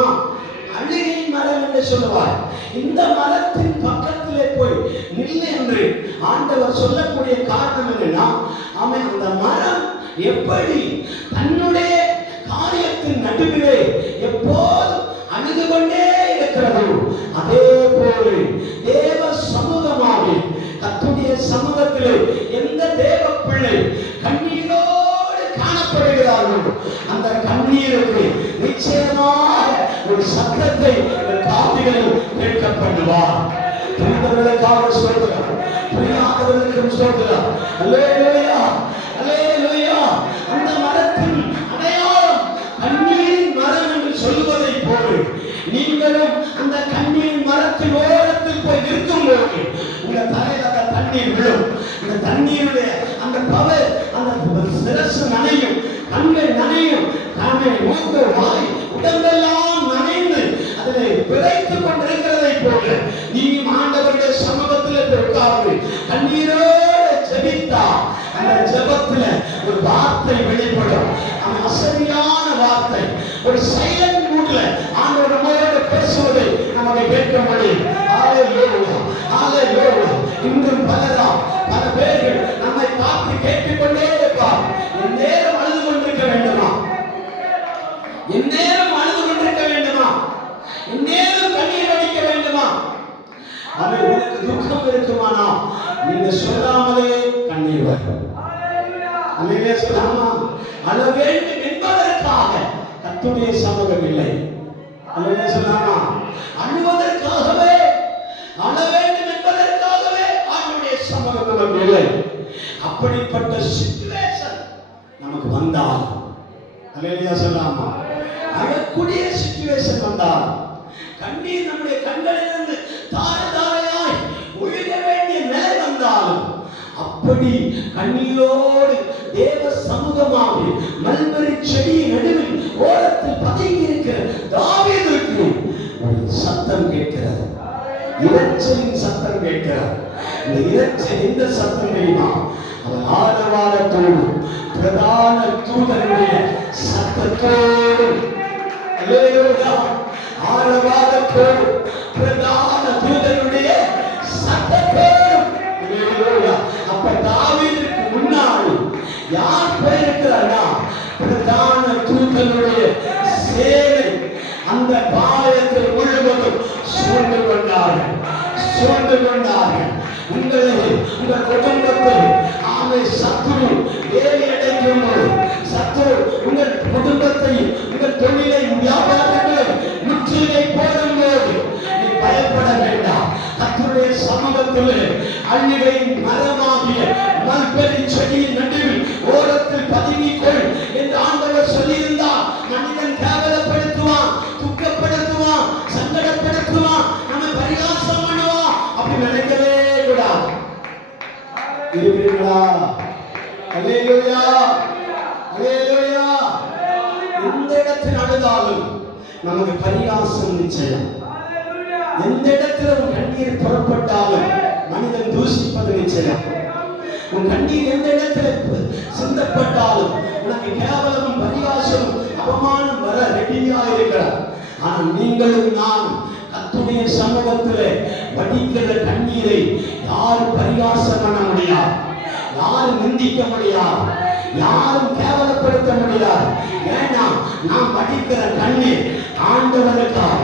அழுகையின் மரம் என்று சொல்லுவார். இந்த மரத்தின் பக்கத்திலே போய் நில்லை என்று ஆண்டவர் சொல்லக்கூடிய காரணம் என்னன்னா, அந்த மரம் எப்படி தன்னுடைய காரியத்தின் நடுவிலே எப்போதும் அழுது கொண்டே இருக்கிறதோ அதே போல தேவ சமூகமாக கர்த்தருடைய சமூகத்திலே எந்த தேவ பிள்ளை கண்ணீரோடு காணப்படுகிறார்கள், அந்த கண்ணீருக்கு நிச்சயமாக ஒரு சத்தத்தை காதுகளில் கேட்கப்படுவார். புரிந்தவர்களுக்காக சொல்கிறார், புரியாதவர்களுக்கும் சொல்கிறார். அல்லேலூயா, அல்லேலூயா. அந்த மரத்தின் அடையாளம் கண்ணீரின் மரம் என்று சொல்வதை போல நீங்களும் அந்த கண்ணீரின் மரத்தின் ஓரத்தில் போய் நிற்கும் போது உங்க தலையில அந்த தண்ணீர் விழும். இந்த தண்ணீருடைய அந்த பவர் அந்த சிரசு நனையும், கண்கள் நனையும், மூக்கு வாய் உடம்பெல்லாம் நனைந்து அதில் விளைத்துக் கொண்டிருக்கிறதை போல நீ ஆண்டவருடைய சமூகத்தில் உட்கார்ந்து கண்ணீரோடு ஜெபித்தா அந்த ஜெபத்துல ஒரு வார்த்தை வெளிப்படும். அந்த அசரியான வார்த்தை, ஒரு சைலண்ட் மூட்ல ஆண்டவர் நம்மோடு பேசுவதை நமக்கு கேட்க முடியும். ஹalleluya, ஹalleluya. இன்னும் பல பேர்கள் நம்மை பார்த்து கேட்டுக்கொண்டே இருப்பார். எந்நேரம் அழுது கொண்டிருக்க வேண்டுமா? எந்நேரம் அழுது கொண்டிருக்க வேண்டுமா? எந்நேரம் கண்ணீர் வடிக்க வேண்டுமா? அவர்களுக்கு துக்கம் இருக்குமானா நீங்க சொல்லாமலே கண்ணீர் வரும். அல்லேலூயா சொல்லாமா? அழ வேண்டும் என்பதற்காக கர்த்தருடைய சமூகம் இல்லை. அல்லேலூயா சொல்லாமா? அழுவதற்காகவே, அழ வேண்டும் என்பதற்காகவே அவருடைய சமூகம் நமக்கு இல்லை. அப்படிப்பட்ட சிச்சுவேஷன் நமக்கு வந்தால், அல்லேலூயா சொல்லாமா? அழக்கூடிய சிச்சுவேஷன் வந்தால், கண்ணீர் நம்முடைய கண்களிலிருந்து தாரை தாரையாய் ஒழுக வேண்டிய நிலை வந்தாலும் அப்போ அப்படி கண்ணீரோடு தேவ சமூகமாக மல்பரி செடியின் நடுவில் ஓரத்தில் பதுங்கி இருக்கிற தாவீதுக்கு ஒரு சத்தம் கேட்கிறது. இரைச்சலின் சத்தம் கேட்கிறார். இந்த இரைச்சல் எந்த சத்தம் தெரியுமா? அவர் ஆரவாரத்தோடு பிரதான தூதனுடைய சத்தத்தோடு, ஆரவாரத்தோடு பிரதான தூதனுடைய சத்தத்தோடு, அப்ப தாவீதுக்கு முன்னாடி யார் போயிருக்கிறாரா? பிரதான தூதனுடைய சேனை அந்த பாளையத்தை முழுவதும் சூழ்ந்து கொண்டார்கள். உங்களை, உங்கள் குடும்பத்தை சத்துரு வேலை அடைக்கும் போது, சத்துரு உங்கள் குடும்பத்தை, உங்கள் தொழிலை, வியாபாரங்களை முற்றுகை போடும் போது நீ பயப்பட வேண்டாம். கர்த்தருடைய சமூகத்தில் அள்ளிகையின் மரமாகிய மல்பெரி செடியின் நடுவில் ஓரத்தில் பதுங்கிக்கொள் என்று ஆண்டவர் சொல்லியிருந்தார். மனிதன் கேவலப்படுத்துவான், துக்கப்படுத்துவான், சங்கடப்படுத்துவான், நம்ம பரிகாசம் பண்ணுவான். அப்படி நினைக்கவே கூடாது. இருக்கிறீங்களா? அல்லேலூயா, அல்லேலூயா. எந்த இடத்தில் அழுதாலும் நமக்கு பரிகாசம் நிச்சயம். எந்த இடத்துல உன் கண்ணீர் புறப்பட்டாலும் மனிதன் தூஷிப்பது நிச்சயம். உன் கண்ணீர் எந்த இடத்துல சிந்தப்பட்டாலும் உனக்கு கேவலமும் பரிகாசமும் அவமானம் வர ரெடியா இருக்கிறார். ஆனால் நீங்களும் நானும் கர்த்தருடைய சமூகத்திலே வடிக்கிற கண்ணீரை யாரும் பரிகாசம் பண்ண முடியாது, யாரும் நிந்திக்க முடியாது, யாரும் கேவலப்படுத்த முடியாது. ஏன்னா நாம் வடிக்கிற கண்ணீர் ஆண்டவருக்காக,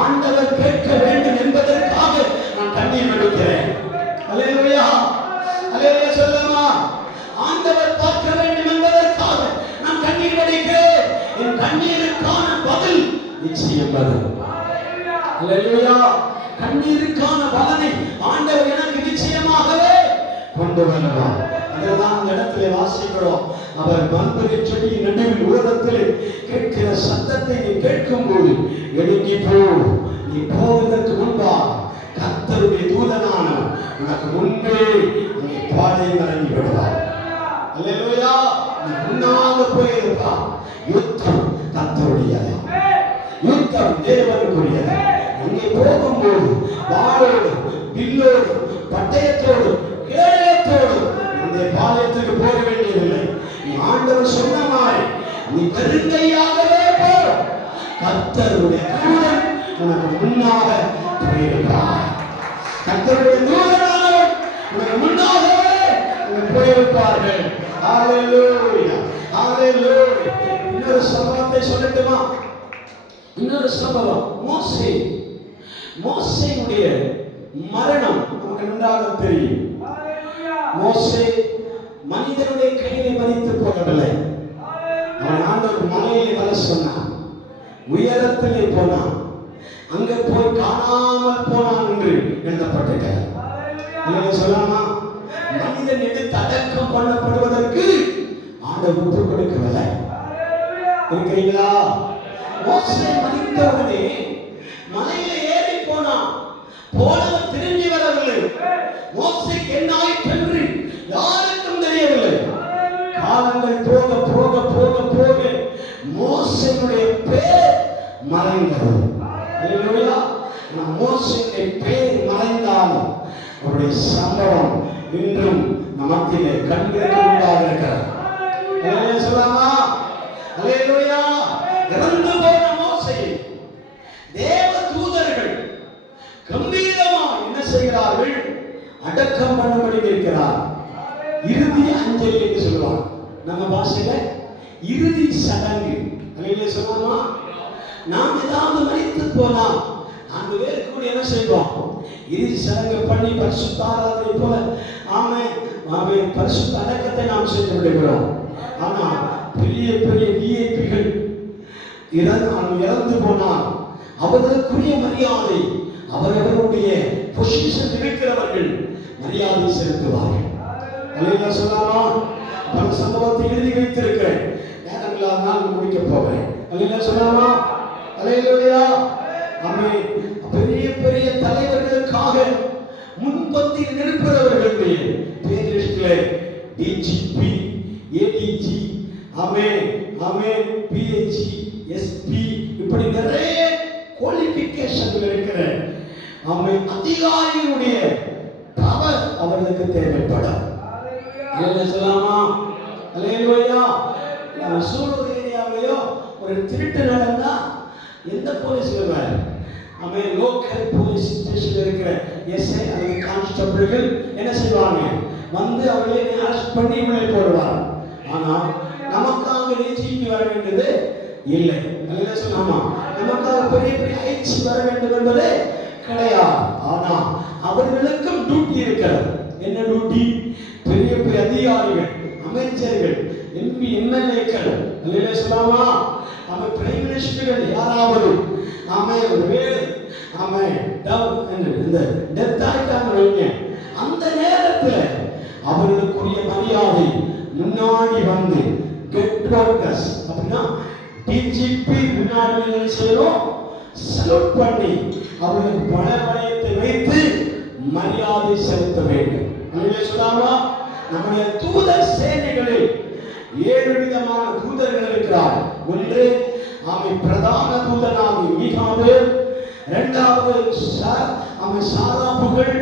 ஆண்டவர் கேட்க வேண்டும் என்பதற்காக நான் கண்ணீர் வடிக்கிறேன். அல்லேலூயா, அல்லேலூயா சொல்லுமா. ஆண்டவர் பார்க்க வேண்டும் என்பதற்காக நான் கண்ணீர் வடிக்கிறேன். என் கண்ணீருக்கான பதில் நிச்சயம் வரும். அல்லேலூயா. கண்ணீருக்கான பலனை ஆண்டவர் எனக்கு நிச்சயமாகவே கொண்டு வருவார். அதெல்லாம் அந்த இடத்துல வாசிக்கிறோம். அவர் மல்பெரி செடியின் நடுவில் ஓரத்தில் கேட்கிற சத்தத்தை நீ கேட்கும் போது எழுங்கி போ. நீ போவதற்கு முன்பாக கர்த்தருடைய தூதனானவர் உனக்கு முன்பே நீ பாதையில் இறங்கி விடுவார். அல்லேலூயா. நீ முன்னாக போயிருப்பார். யுத்தம் கர்த்தருடையது, யுத்தம் தேவனுக்குரியது. அங்கே போகும்போது வாளோடு, வில்லோடு, பட்டயத்தோடு, கேடயத்தோடு அந்த பாளையத்துக்கு போக வேண்டியதில்லை. நீ ஆண்டவர் சொன்ன மாதிரி நீ கருங்கையாகவே போ. கர்த்தருடைய தூதன் உனக்கு முன்னாக போயிருப்பார். கர்த்தருடைய தூதனானவர் உனக்கு முன்னாகவே போயிருப்பார்கள். ஹல்லேலூயா, ஹல்லேலூயா. இன்னொரு சம்பவத்தை சொல்லட்டுமா? இன்னொரு சம்பவம், மோசேயுடைய மரணம் நமக்கு நன்றாக தெரியும். மோசே மனிதனுடைய கையை மதித்து போகவில்லை. அவன் ஆண்டவர் மலையிலே வர சொன்னான், உயரத்திலே போனான், அங்க போய் காணாமல் போனான் என்று எழுதப்பட்டிருக்கிறது. சொல்லாமா? மனிதன் எடுத்து அடக்கம் பண்ணப்படுவதற்கு ஆண்டவர் ஒப்பு கொடுக்கவில்லை. இருக்கிறீங்களா? மோசே மரித்தவுடனே மலையில ஏறி போனான். போனவன் திரும்பி வரவில்லை. மோசேக்கு என்ன ஆயிற்று என்று யாருக்கும் தெரியவில்லை. காலங்கள் போக போக போக போக மோசேயுடைய பேர் மறைந்தது. அல்லேலூயா. மோசேயுடைய பேர் மறைந்தாலும் அவருடைய சம்பவம் இன்றும் நமக்கிலே கண்களுக்கு முன்பாக இருக்கிறது. அல்லேலூயா சொல்லாமா? அல்லேலூயா. இறந்து போன மோசே தேவ தூதர்கள் கம்பீரமா என்ன செய்கிறார்கள்? அடக்கம் பண்ணும்படி இருக்கிறார். இறுதி அஞ்சலி என்று சொல்லுவாங்க நம்ம பாஷையில, இறுதி சடங்கு. அல்லேலூயா சொல்லாமா? நாம் ஏதாவது மரித்து போனா அந்த பேருக்கு கூட என்ன செய்வோம்? இறுதி சடங்கு பண்ணி பரிசுத்த ஆராதனை போல ஆமென் பரிசுத்த அடக்கத்தை நாம் செய்து விடுகிறோம். ஆனா பெரிய பெரிய விஐபிகள் இறந்து போனால் அவர்களுக்குரிய மரியாதை, அவர்களுடைய பொசிஷன் இருக்கிறவர்கள் மரியாதை செலுத்துவார்கள். அல்லேலூயா சொல்லாமா? பல சம்பவத்தை எழுதி வைத்திருக்கிறேன், நேரம் இல்லாதனால் முடிக்க போகிறேன். அல்லேலூயா சொல்லாமா? அல்லேலூயா. ஆமென். பெரிய பெரிய தலைவர்களுக்காக முன்பந்தியில் நிற்பவர்களுடைய பேரிஷ்ட மினிஸ்ட்ரியிலே டிஜிபி, ஏடிஜி, பிஹெச்டி, எஸ்பி, இப்படி நிறைய குவாலிஃபிகேஷன்கள் இருக்கிற அதிகாரியுடைய பவர் அவர்களுக்கு தேவைப்படும். சொல்லலாமா? அல்லேலூயா. சூலூர் ஏரியாவிலேயோ ஒரு திருட்டு நடந்தா எந்த போலீஸ் வருவார்? லோக்கல் போலீஸ் ஸ்டேஷன்ல இருக்கிற எஸ்ஐ அல்லது கான்ஸ்டபிள்கள் என்ன செய்வாங்க? வந்து அவர்களை அரெஸ்ட் பண்ணி உள்ளே போடுவார். ஆனா நமக்காக டிஜிபி வர வேண்டியது இல்லை. அல்லேலூயா சொல்லாமா? நமக்காக பெரிய பெரிய ஐச்சி வர வேண்டும் என்பது கிடையாது. ஆனா அவர்களுக்கும் டியூட்டி இருக்கிறது. என்ன டியூட்டி? பெரிய பெரிய அதிகாரிகள், அமைச்சர்கள், எம்பி, எம்எல்ஏக்கள், அல்லேலூயா சொல்லாமா? பிரைம் மினிஸ்டர்கள் யாராவது ஒருவேளை இந்த டெத் ஆயிட்டாங்க வைங்க, அந்த நேரத்தில் அவர்களுக்குரிய மரியாதை முன்னாடி வந்து கெட் ஒர்க்கர்ஸ் அப்படின்னா டிஜிபி முன்னாடி என்ன செய்யணும்? சல்யூட் பண்ணி அவர்களுக்கு பல வளையத்தை வைத்து மரியாதை செலுத்த வேண்டும். சொல்லாமா? நம்முடைய தூதர் சேனைகளில் 7 விதமான தூதர்கள் இருக்கிறார். ஒன்று பிரதான தூதனாகிய மீகாவேல், இரண்டாவது சாராபுகள்,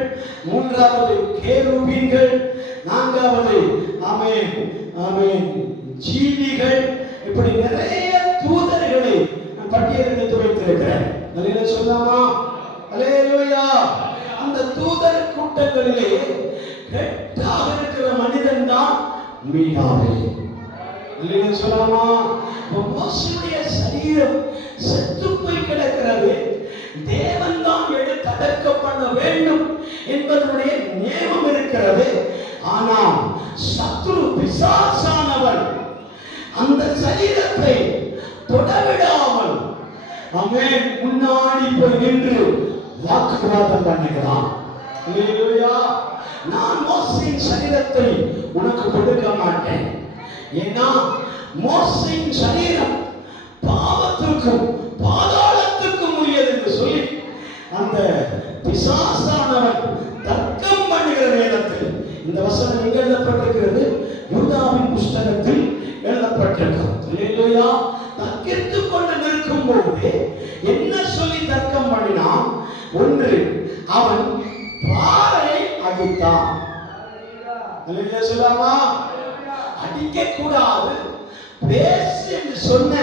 மூன்றாவது கேருபீன்கள், நான்காவது ஜீவிகள், இப்படி நிறைய தூதர்களை பட்டியலிட்டு வைத்திருக்கிறேன். அல்லேலூயா சொல்லாமா? அல்லேலூயா. அந்த தூதர் கூட்டங்களிலே ஹெட்டாக இருக்கிற மனிதன் தான் மீகாவேல். அல்லேலூயா சொல்லாமா? மோசேயுடைய சரீரம் செத்து போய் கிடக்கிறது. தேவன் தான் எடுத்து அடக்கம் பண்ண வேண்டும் என்பதனுடைய நியமம் இருக்கிறது. ஆனால் சத்துரு பிசாசானவன் அந்த சரீரத்தை தொடவிடாமல் முன்னாடி போய் நின்று வாக்குவாதம் பண்ணுகிறான். அல்லேலூயா. நான் மோசேயின் சரீரத்தை உனக்கு கொடுக்க மாட்டேன். ஏன்னா மோசேயின் சரீரம் பாவத்துக்கும் பாதாளத்துக்கும் உரியது என்று சொல்லி அந்த பிசாசானவன் தர்க்கம் பண்ணுகிற நேரத்தில் இந்த வசனம் எங்க எழுதப்பட்டிருக்கிறது? யூதாவின் புஸ்தகத்தில் எழுதப்பட்டிருக்கிறது. அல்லேலூயா. தர்க்கித்துக் கொண்டு நிற்கும் போது என்ன சொல்லி தர்க்கம் பண்ணினான்? ஒன்று, அவன் பாறை அடித்தான். அல்லேலூயா சொல்லாமா? அடிக்க கூடாது பேசு என்று சொன்ன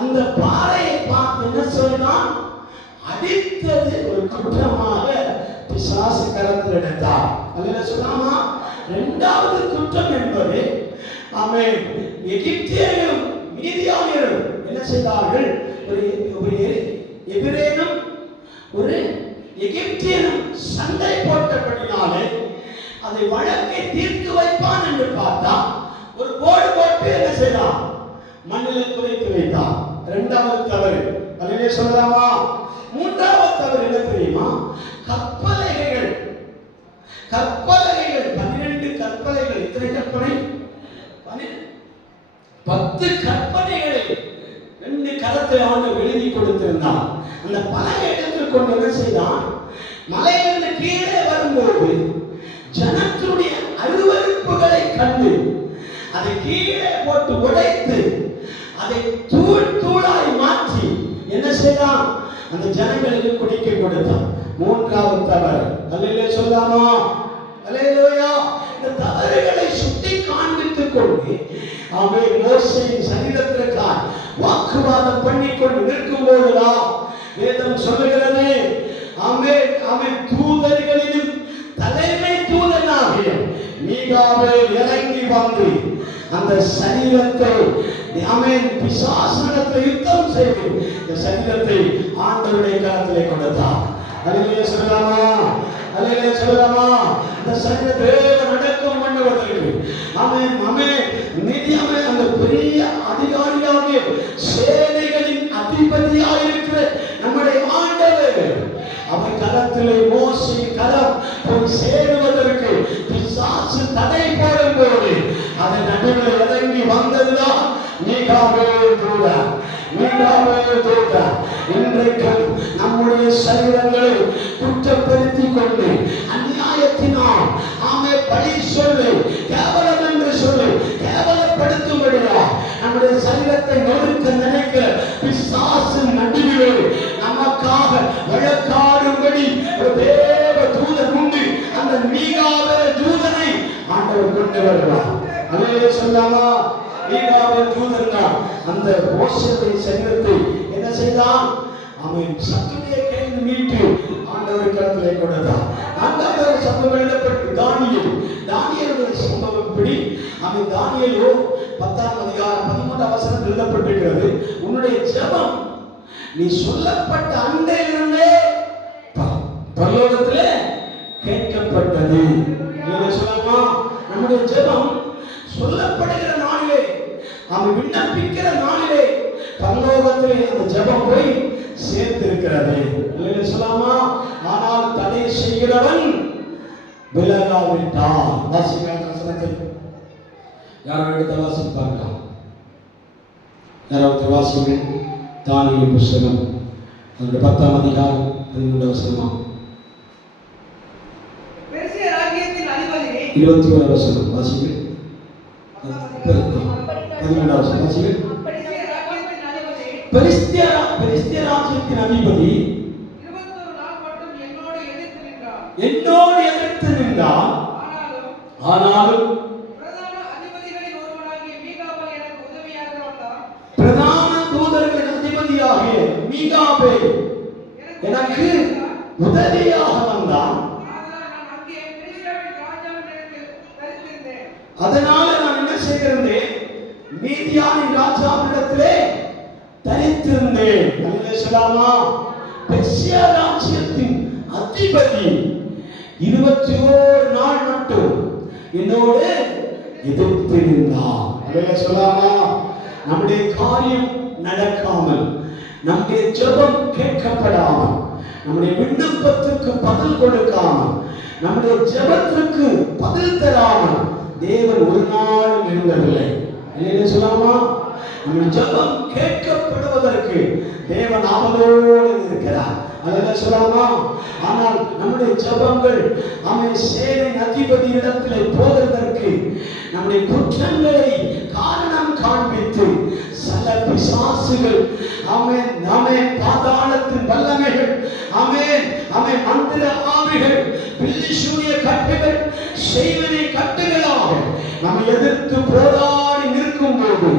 அந்த பாறையை பார்த்து என்ன சொன்னான்? அடித்தது ஒரு குற்றமாக பிசாசு கரத்தில் எடுத்தார். அல்லேலூயா சொல்லாமா? இரண்டாவது குற்றம் என்பது எகிப்தியர்களும் மீதியானியரும் என்ன செய்தார்கள்? ஒரு எபிரேனும் ஒரு எகிப்தியனும் சண்டை போட்டபடினாலே அதை வழக்கை தீர்த்து வைப்பான் என்று பார்த்தா ஒரு போர்டு போட்டு என்ன செய்தான்? மண்ணில் புதைத்து வைத்தான். இரண்டாவது தவறு. அல்லேலூயா சொல்லலாமா? மூன்றாவது தவறு என்ன தெரியுமா? கற்பலகைகள் 12 கற்பலைகள். எத்தனை கற்பனை? 10 கற்பனைகளை 2 கரத்தை ஆண்டவர் எழுதி கொடுத்திருந்தான். அந்த பலகை எடுத்துக்கொண்டு என்ன செய்தான்? மலையிலிருந்து கீழே வரும்போது ஜனத்தினுடைய அருவருப்புகளை கண்டு அதை கீழே போட்டு உடைத்து அதை தூள் தூளாய் மாற்றி என்ன செய்தான்? அந்த ஜனங்களுக்கு குடிக்க கொடுத்தான். மூன்றாவது தவறு. அல்லேலூயா சொல்லாமா? அல்லேலூயா. இந்த தவறுகளை சுட்டி காண்பித்துக் கொண்டு மோசேயின் சரீரத்திற்காக வாக்குவாதம் பண்ணிக்கொண்டு நிற்கும் போதுதான் வேதம் சொல்லுகிறது, தூதர்களிலும் தலைமை தூதனாகிய மீகாவேல் இறங்கி வந்து அந்த சரீரத்தை பிசாசனத்தை யுத்தம் செய்து இந்த சரீரத்தை ஆண்டவருடைய கரத்திலே கொடுத்தார். அல்லேலூயா சொல்லலாமா? அல்லேலூயா சொல்லலாமா? இந்த சரீரத்தை அடக்கம் பண்ணுவதற்கு அந்த பெரிய அதிகாரியாக சேனைகளின் அதிபதியாக இருக்கிற நம்முடைய ஆண்டவர் அவர் கரத்திலே மோசே கரம் போய் சேருவதற்கு பிசாசு தடை போடும் போது அதன் நடுவில் இறங்கி வந்ததுதான் மீகாவேல் தூதர். இன்றைக்கு நம்முடைய சரீரங்களை குற்றப்படுத்திக் கொண்டு அநியாய காயத்தினால் ஆமே பழி சொல்லி கேவலம் என்று சொல்லி கேவலப்படுத்தும்படியா நம்முடைய சரீரத்தை நொறுக்க நினைக்கிற பிசாசின் நடுவிலே நமக்காக வழக்காடும்படி ஒரு தேவ தூதன் உண்டு. அந்த மீகாவே தூதனை ஆண்டவர் கொண்டு வருவார். அல்லேலூயா சொல்லாமா? மீகாவே தூதன் தான் அந்த மோசேயுடைய சரீரத்தை என்ன செய்தான்? அவன் சத்துடைய கையில் மீட்டு ஆண்டவர் கரத்திலே கொடுத்தான். ஆண்டவர் சம்பவம் எழுதப்பட்டு தானியேலுடைய சம்பவப்படி அவன் தானியேலோ 10ஆம் அதிகாரம் 13ஆம் வசனம் எழுதப்பட்டிருக்கிறது. உன்னுடைய ஜெபம் நீ சொல்லப்பட்ட அண்டையிலிருந்தே பரலோகத்திலே கேட்கப்பட்டது. சொல்லலாமா? நம்முடைய ஜெபம் சொல்லப்படுகிற நாளிலே, அவன் விண்ணப்பிக்கிற நாளிலே பரலோகத்திலே அந்த ஜெபம் போய் சேர்த்திருக்கிறது. சொல்லலாமா? ஆனால் தடை செய்கிறவன் விலகாவிட்டான். வாசிக்க யாரும் எடுத்த வாசிப்பாங்க. யாராவது வாசிங்க. தானியேல் புத்தகம் 10ஆம் அதிகாரம் 13ஆம் வசனம். 21ஆம் வசனம் வாசிங்க. 12ஆம் வசனம் வாசிங்க. பெலிஸ்திய ராஜ்யத்தின் அதிபதி 21 நாள் மட்டும் என்னோடு எதிர்த்து நின்றான். ஆனாலும் பிரதான தூதர்களின் அதிபதியாகிய மீகாவே எனக்கு உதவியாக வந்தான். அதனால நான் என்ன செய்திருந்தேன்? மீதியானின் ராஜாவிடத்திலே தரித்திருந்தேன். அல்லேலூயா. பெர்சியா ராஜ்யத்தின் அதிபதி 21 நாள் மட்டும் என்னோடு எதிர்த்து நின்றான். அல்லேலூயா. நம்முடைய காரியம் நடக்காமல், நம்முடைய ஜெபம் கேட்கப்படாமல், நம்முடைய விண்ணப்பத்திற்கு பதில் கொடுக்காமல், நம்முடைய ஜெபத்திற்கு பதில் தராமல் தேவன் ஒரு நாளும் இருந்ததில்லை. என்ன சொல்லாமா? நம்முடைய ஜெபம் கேட்கப்படுவதற்கு தேவன் ஆவலோடு இருக்கிறார். அதெல்லாம் சொல்லாமா? ஆனால் நம்முடைய ஜெபங்கள் அவன் சேனை அதிபதியிடத்திலே போவதற்கு நம்முடைய குற்றங்களை காரணம் காண்பித்து சில பிசாசுகள் ஆமென் பாதாளத்தின் வல்லமைகள் ஆமென் மந்திர ஆவிகள் பில்லிசூனிய கட்டுகள் செய்வனை கட்டுகளாக நம்மை எதிர்த்து போராடி நிற்கும் போது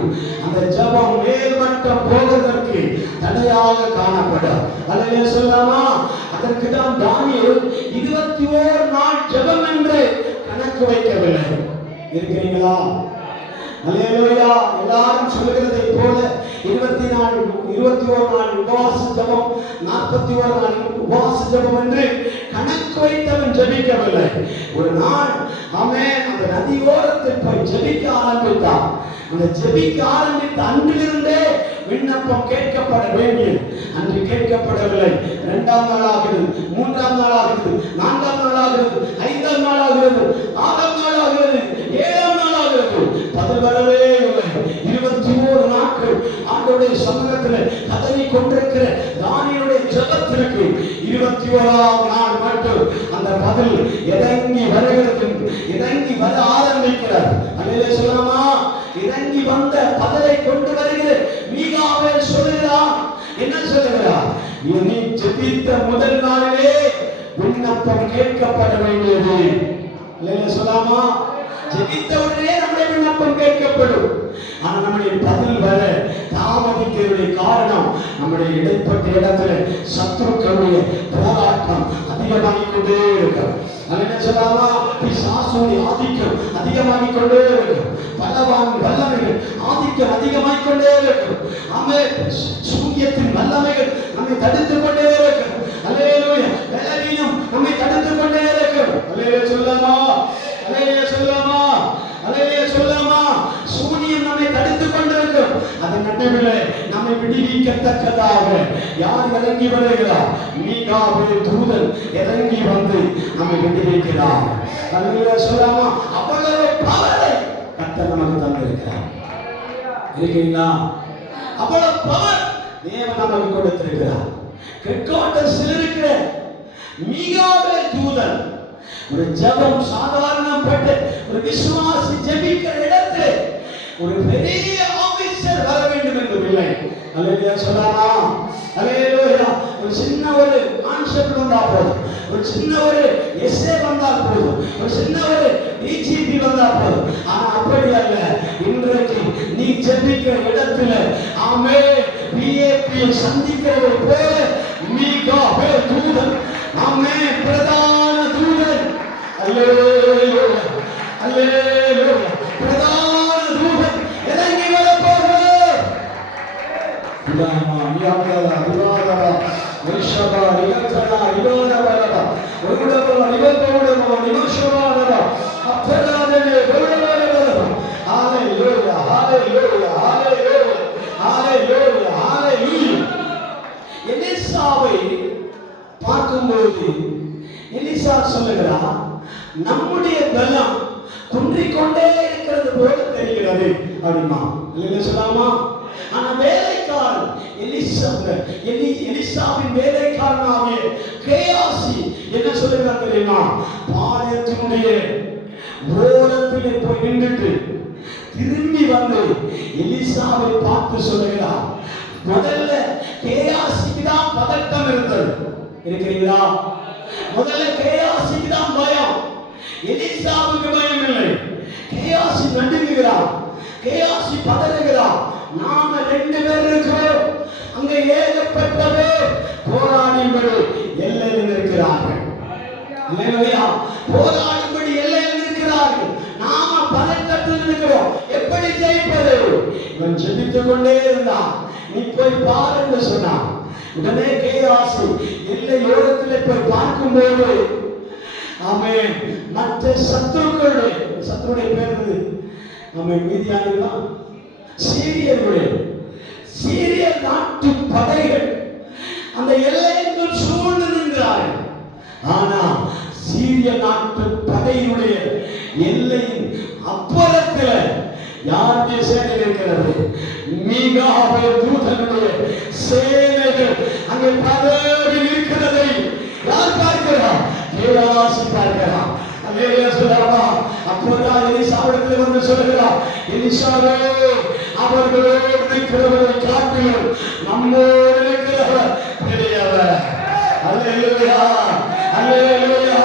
அந்த ஜெபம் மேல்மட்டம் போவதற்கு தடையாக காணப்படும். அல்லேலூயா சொல்லாமா? அதற்கு தான் தானியேல் 21 நாள் ஜெபம் என்று கணக்கு வைக்கவில்லை. இருக்கிறீங்களா? அல்லேலூயா. எல்லாரும் சொல்லுகிறதை போல 21 நாள் உபவாச ஜெபம், 41 நாள் உபவாச ஜெபம் என்று கணக்கு வைத்தவன் ஜெபிக்கவில்லை. ஒரு நாள் அவன் அந்த நதியோரத்தில் போய் ஜெபிக்க ஆரம்பித்தான். அந்த ஜெபிக்க ஆரம்பித்த அன்றிலிருந்தே விண்ணப்பம் கேட்கப்பட வேண்டியது. அன்று கேட்கப்படவில்லை. 2ஆம் நாள் ஆகிறது, 3ஆம் நாள் ஆகிறது, 4ஆம் நாள் ஆகிறது, 5ஆம் நாள் ஆகிறது, 6ஆம் நாள் ஆகிறது, 7ஆம் நாள் ஆகிறது. பதில் வரவே இல்லை. 21 நாட்கள் ஆண்டவருடைய சமூகத்தில் கதறி கொண்டிருக்கிற தானியேலுடைய ஜெபத்திற்கு 21ஆம் நாள் மட்டும் அந்த பதில் இறங்கி வருகிறது, இறங்கி வர ஆரம்பிக்கிறார். அல்லேலூயா சொல்லாமா? இறங்கி வந்த பதிலை கொண்டு வருகிற மீகாவே சொல்லுகிறார். என்ன சொல்லுகிறார்? நீ ஜெபித்த முதல் நாளிலே விண்ணப்பம் கேட்கப்பட வேண்டியது. அல்லேலூயா சொல்லாமா? ஜெபித்த உடனே நம்முடைய விண்ணப்பம் கேட்கப்படும். ஆனா நம்முடைய பதில் வர தாமதிக்கிறதுடைய காரணம் நம்முடைய இடைப்பட்ட இடத்துல சத்துருக்களுடைய போராட்டம் அதிகமாகிக் கொண்டே இருக்கும். என்ன சொல்லாமா? பிசாசுடைய ஆதிக்கம் அதிகமாகிக் கொண்டே இருக்கும். பலவான் வல்லமைகள் ஆதிக்கம் அதிகமாகிக் கொண்டே இருக்கும். சூரியத்தின் வல்லமைகள் நம்மை தடுத்துக் கொண்டே இருக்கும். அல்லேலூயா. பலவீனம் நம்மை தடுத்துக் கொண்டே இருக்கும். அல்லேலூயா சொல்லாமா? அல்லேலூயா சொல்லாமா? அல்லேலூயா சொல்லாமா? சூரியன் நம்மை தடுத்துக் கொண்டிருக்கும். அதன் நடுவிலே நம்மை விடுவிக்கத்தக்கதாக யார் இறங்கி வருகிறார்? மீகாவே தூதன் இறங்கி வந்து நம்மை விடுவிக்கிறார். அல்லேலூயா சொல்லாமா? அவ்வளவு பவரை கர்த்தர் நமக்கு தந்திருக்கிறார். இருக்கீங்களா? அவ்வளவு பவர் தேவன் நமக்கு கொடுத்திருக்கிறார். கெட்கோட்டஸில் இருக்கிற மீகாவே தூதன் ஒரு ஜெபம் சாதாரணப்பட்ட ஒரு விசுவாசி ஜெபிக்கிற இடத்துல ஒரு பெரிய ஆபீசர் வர வேண்டும் என்பதில்லை. அல்லேலூயா சொல்லலாமா? அல்லேலூயா. ஒரு சின்ன ஒரு கான்செப்ட் வந்தா போதும், ஒரு சின்ன ஒரு எஸ்ஏ வந்தால் போதும், ஒரு சின்ன ஒரு டிஜிபி வந்தா போதும். ஆனா அப்படி அல்ல. இன்றைக்கு நீ ஜெபிக்கிற இடத்துல ஆமே விஏபி சந்திக்கிறதை போல மீகா தூதன், ஆமே பிரதான தூதன், அல்லேலூயா அல்லேலூயா, பிரதான தூதன் இறங்கி வர போகிறார். இதாமா நியாகலா துராகலா வைஷபா நிகழ்த்தனா நிகோதவலா ஒருடவா நிகழ்த்தோடவா நிமஷவாலா அப்பராதனே ஒருடவலா. ஹalleluya ஹalleluya ஹalleluya ஹalleluya ஹalleluya. எலிசாவை பார்க்கும்போது எலிசா சொல்லுகிறார், நம்முடைய பலம் குன்றிக்கொண்டே இருக்கிறது போல தெரிகிறது அப்படிமா. இல்லைன்னு சொல்லாமா? ஆனா வேலைக்காரன் எலிசாவின் வேலைக்காரனாகிய கேயாசி என்ன சொல்லுகிறார் தெரியுமா? பாளையத்தினுடைய ஓரத்திலே போய் நின்றுட்டு திரும்பி வந்து எலிசாவை பார்த்து சொல்லுகிறார். முதல்ல கேயாசிக்கு தான் பதட்டம் இருந்தது. இருக்கிறீங்களா? முதல்ல கேயாசிக்கு தான் பயம், எலிசாவுக்கு பயம் இல்லை. கேயாசி நடுங்குகிறார், கேயாசி பதறுகிறார். நாம 2 பேர் இருக்கிறோம், அங்க ஏகப்பட்டவே போராடும்படி எல்லையில் இருக்கிறார்கள். அல்லேலூயா. போராடும்படி எல்லையில் இருக்கிறார்கள், நாம பதட்டத்தில் இருக்கிறோம். எப்படி ஜெயிப்பது? இவன் ஜெபித்துக் கொண்டே இருந்தான். நீ போய் பாரு என்று சொன்னான். உடனே கேயாசி எல்லை ஓரத்தில் போய் பார்க்கும்போது ஆமென் மற்ற சத்துருடைய பேர் ஆமென் மீதியானவர்களா சீரிய நாட்டு படைகள் அந்த எல்லைக்குள் சூழ்ந்து நின்றார்கள். ஆனா சீரிய நாட்டு படையினுடைய எல்லையின் அப்புறத்தில் யாருடைய சேனை இருக்கிறது? மீகாவே தூதனுடைய சேனைகள் அங்கே பதவி இருக்கிறதை யார் பார்க்கிறார்? கேயாசி பார்க்கிறார். அல்லேலூயா சொல்லலாமா? அப்போதான் எலிசாவிடத்தில் வந்து சொல்லுகிறார், எலிசாவே அவர்களோடு இருக்கிறவரை காட்டிலும் நம்மோடு இருக்கிறவர் பெரியவர். அல்லேலூயா அல்லேலூயா.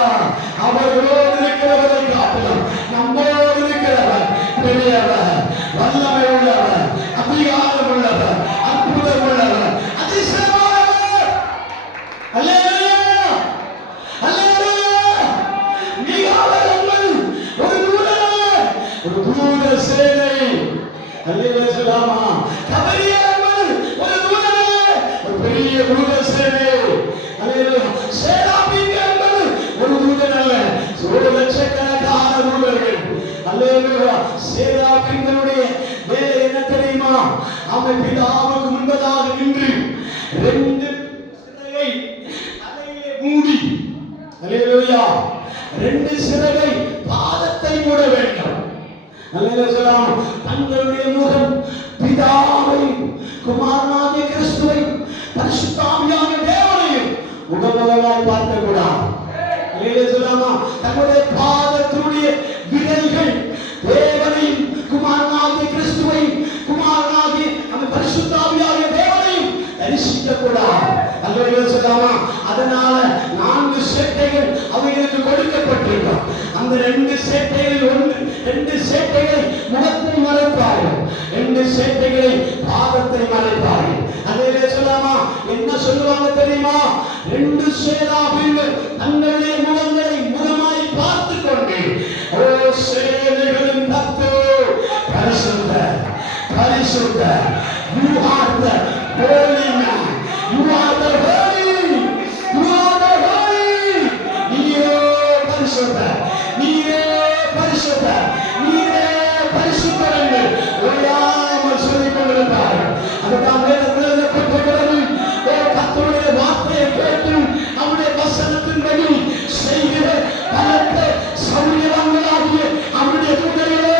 அவர்களோடு இருக்கிறவரை காட்டிலும் நம்மோடு இருக்கிறவர் பெரியவர், வல்லமை உள்ளவர், அதிகாரம் உள்ளவர், அற்புதம் உள்ளவர், அதிசயமானவர். அல்லேலூயா அல்லேலூயா. மீகாவேல் ஒரு தூத சேனை. அல்லேலூயா சொல்லாமா? கபரியேல் ஒரு தூதனே, ஒரு பெரிய தூத சேனை. அல்லேலூயா. சேராபீன்கள் ஒரு தூதன் அல்ல, ஒரு லட்சக்கணக்கான தூதர்கள். அல்லேலூயா. சேராபீன்களுடைய வேலை என்ன தெரியுமா? அவன் பிதாவுக்கு முன்பதாக நின்று 2 சிறகை தலையிலே மூடி, அல்லேலூயா, 2 சிறகை பாதத்தை மூட வேண்டும். அல்லேலூயா. தங்களுடைய முகம் பிதாவையும் குமாரனாகிய கிறிஸ்துவையும் பரிசுத்த ஆவியாகிய தேவனையும் முகமுகமாய் பார்க்க கூடாது. அல்லேலூயா. தங்களுடைய பாதத்தினுடைய விரல்கள் தேவனையும் குமாரனாகிய கிறிஸ்துவையும் குமாரனாகிய அந்த பரிசுத்த ஆவியாகிய தேவனையும் தரிசிக்க கூடாது. அல்லேலூயா. அதனால 4 சேட்டைகள் அவைகளுக்கு கொடுக்கப்பட்டிருக்கும். அந்த 2 சேட்டைகளில் 2 சேட்டைகளை முகத்தை மறைப்பார்கள், 2 சேட்டைகளை பாதத்தை மறைப்பார்கள். அல்லேலூயா. என்ன சொல்லுவாங்க தெரியுமா? 2 சேராபீன்கள் தங்களுடைய முகங்களை முகமாய் பார்த்து கொண்டு, ஓ சேனைகளின் கர்த்தர் பரிசுத்தர் பரிசுத்தர், you are the holy man, you are the holy, you are the holy. நீரே பரிசுத்தர், நீரே பரிசுத்தர், நீரே பரிசுத்தர் என்று ஓயாமல் சொல்லிக் கொண்டிருந்தார்கள். அதுதான் வேதத்தில் எழுதப்பட்டிருக்கிறது. கர்த்தருடைய வார்த்தையை கேட்டு அவருடைய வசனத்தின்படி செய்கிற பலத்த சௌரியவான்களாகிய அவருடைய தூதர்களே,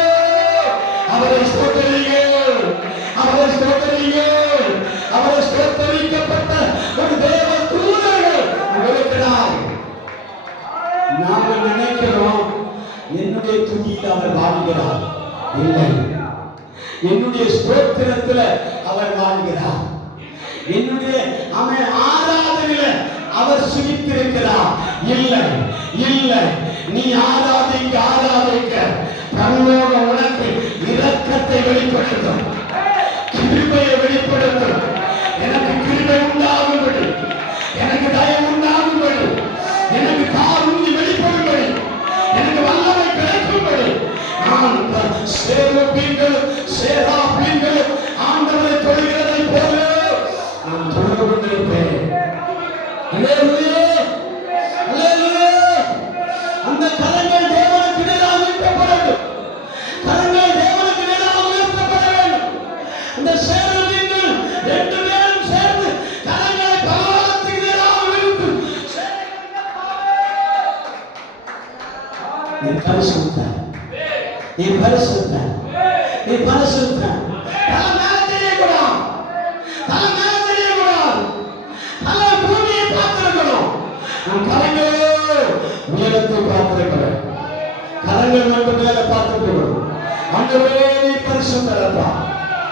அவரை ஸ்தோத்திரியுங்கள், அவரை ஸ்தோத்திரியுங்கள். அவரை ஸ்தோத்திரிக்கப்பட்ட ஒரு தேவ தூதர்கள் இருக்கிறார். நாங்கள் வாழ்கிறார்? இல்லை. என்னுடைய ஸ்தோத்திரத்துல அவர் வாழ்கிறார். என்னுடைய ஆராதனையில அவர் சுகித்திருக்கிறார். இல்லை இல்லை, நீ ஆராதிக்க ஆராதிக்க பரலோகம் உனக்கு இரக்கத்தை வெளிப்படுத்தும், கிருபையை வெளிப்படுத்தும். எனக்கு கிருபை உண்டாகும்படி, எனக்கு தயவு உண்டாகும்படி, எனக்கு காருண்ய வெளிப்படும்படி, எனக்கு வல்லமை கிடைக்கும்படி நான் சேரபீன்களும் சேராபீன்களும் ஆண்டவரை தொழுகிறதை போல நான் தொழுது கொண்டிருப்பேன். அல்லேலூயா, அல்லேலூயா. அந்த கரங்கள் தேவனுக்கு நேராக உயர்த்தப்பட வேண்டும். கரங்கள் தேவனுக்கு நேராக உயர்த்தப்பட வேண்டும். அந்த சேரபீன்கள் ரெண்டு பேரும் சேர்ந்து கரங்களை பரலோகத்துக்கு நேராக உயர்த்தி நீ பரிசுத்தர், நீ பரிசுத்தர், நீ பரிசுத்தர். தலை மேல தெரியக்கூடாது, தலை மேல தெரியக்கூடாது, தலை பூமியை பார்த்திருக்கணும். நம் கரங்களோ உயரத்தை பார்த்திருக்கிறேன், கரங்கள் மட்டும் மேல பார்த்திருக்கணும். ஆண்டவரே நீ பரிசுத்தரப்பா.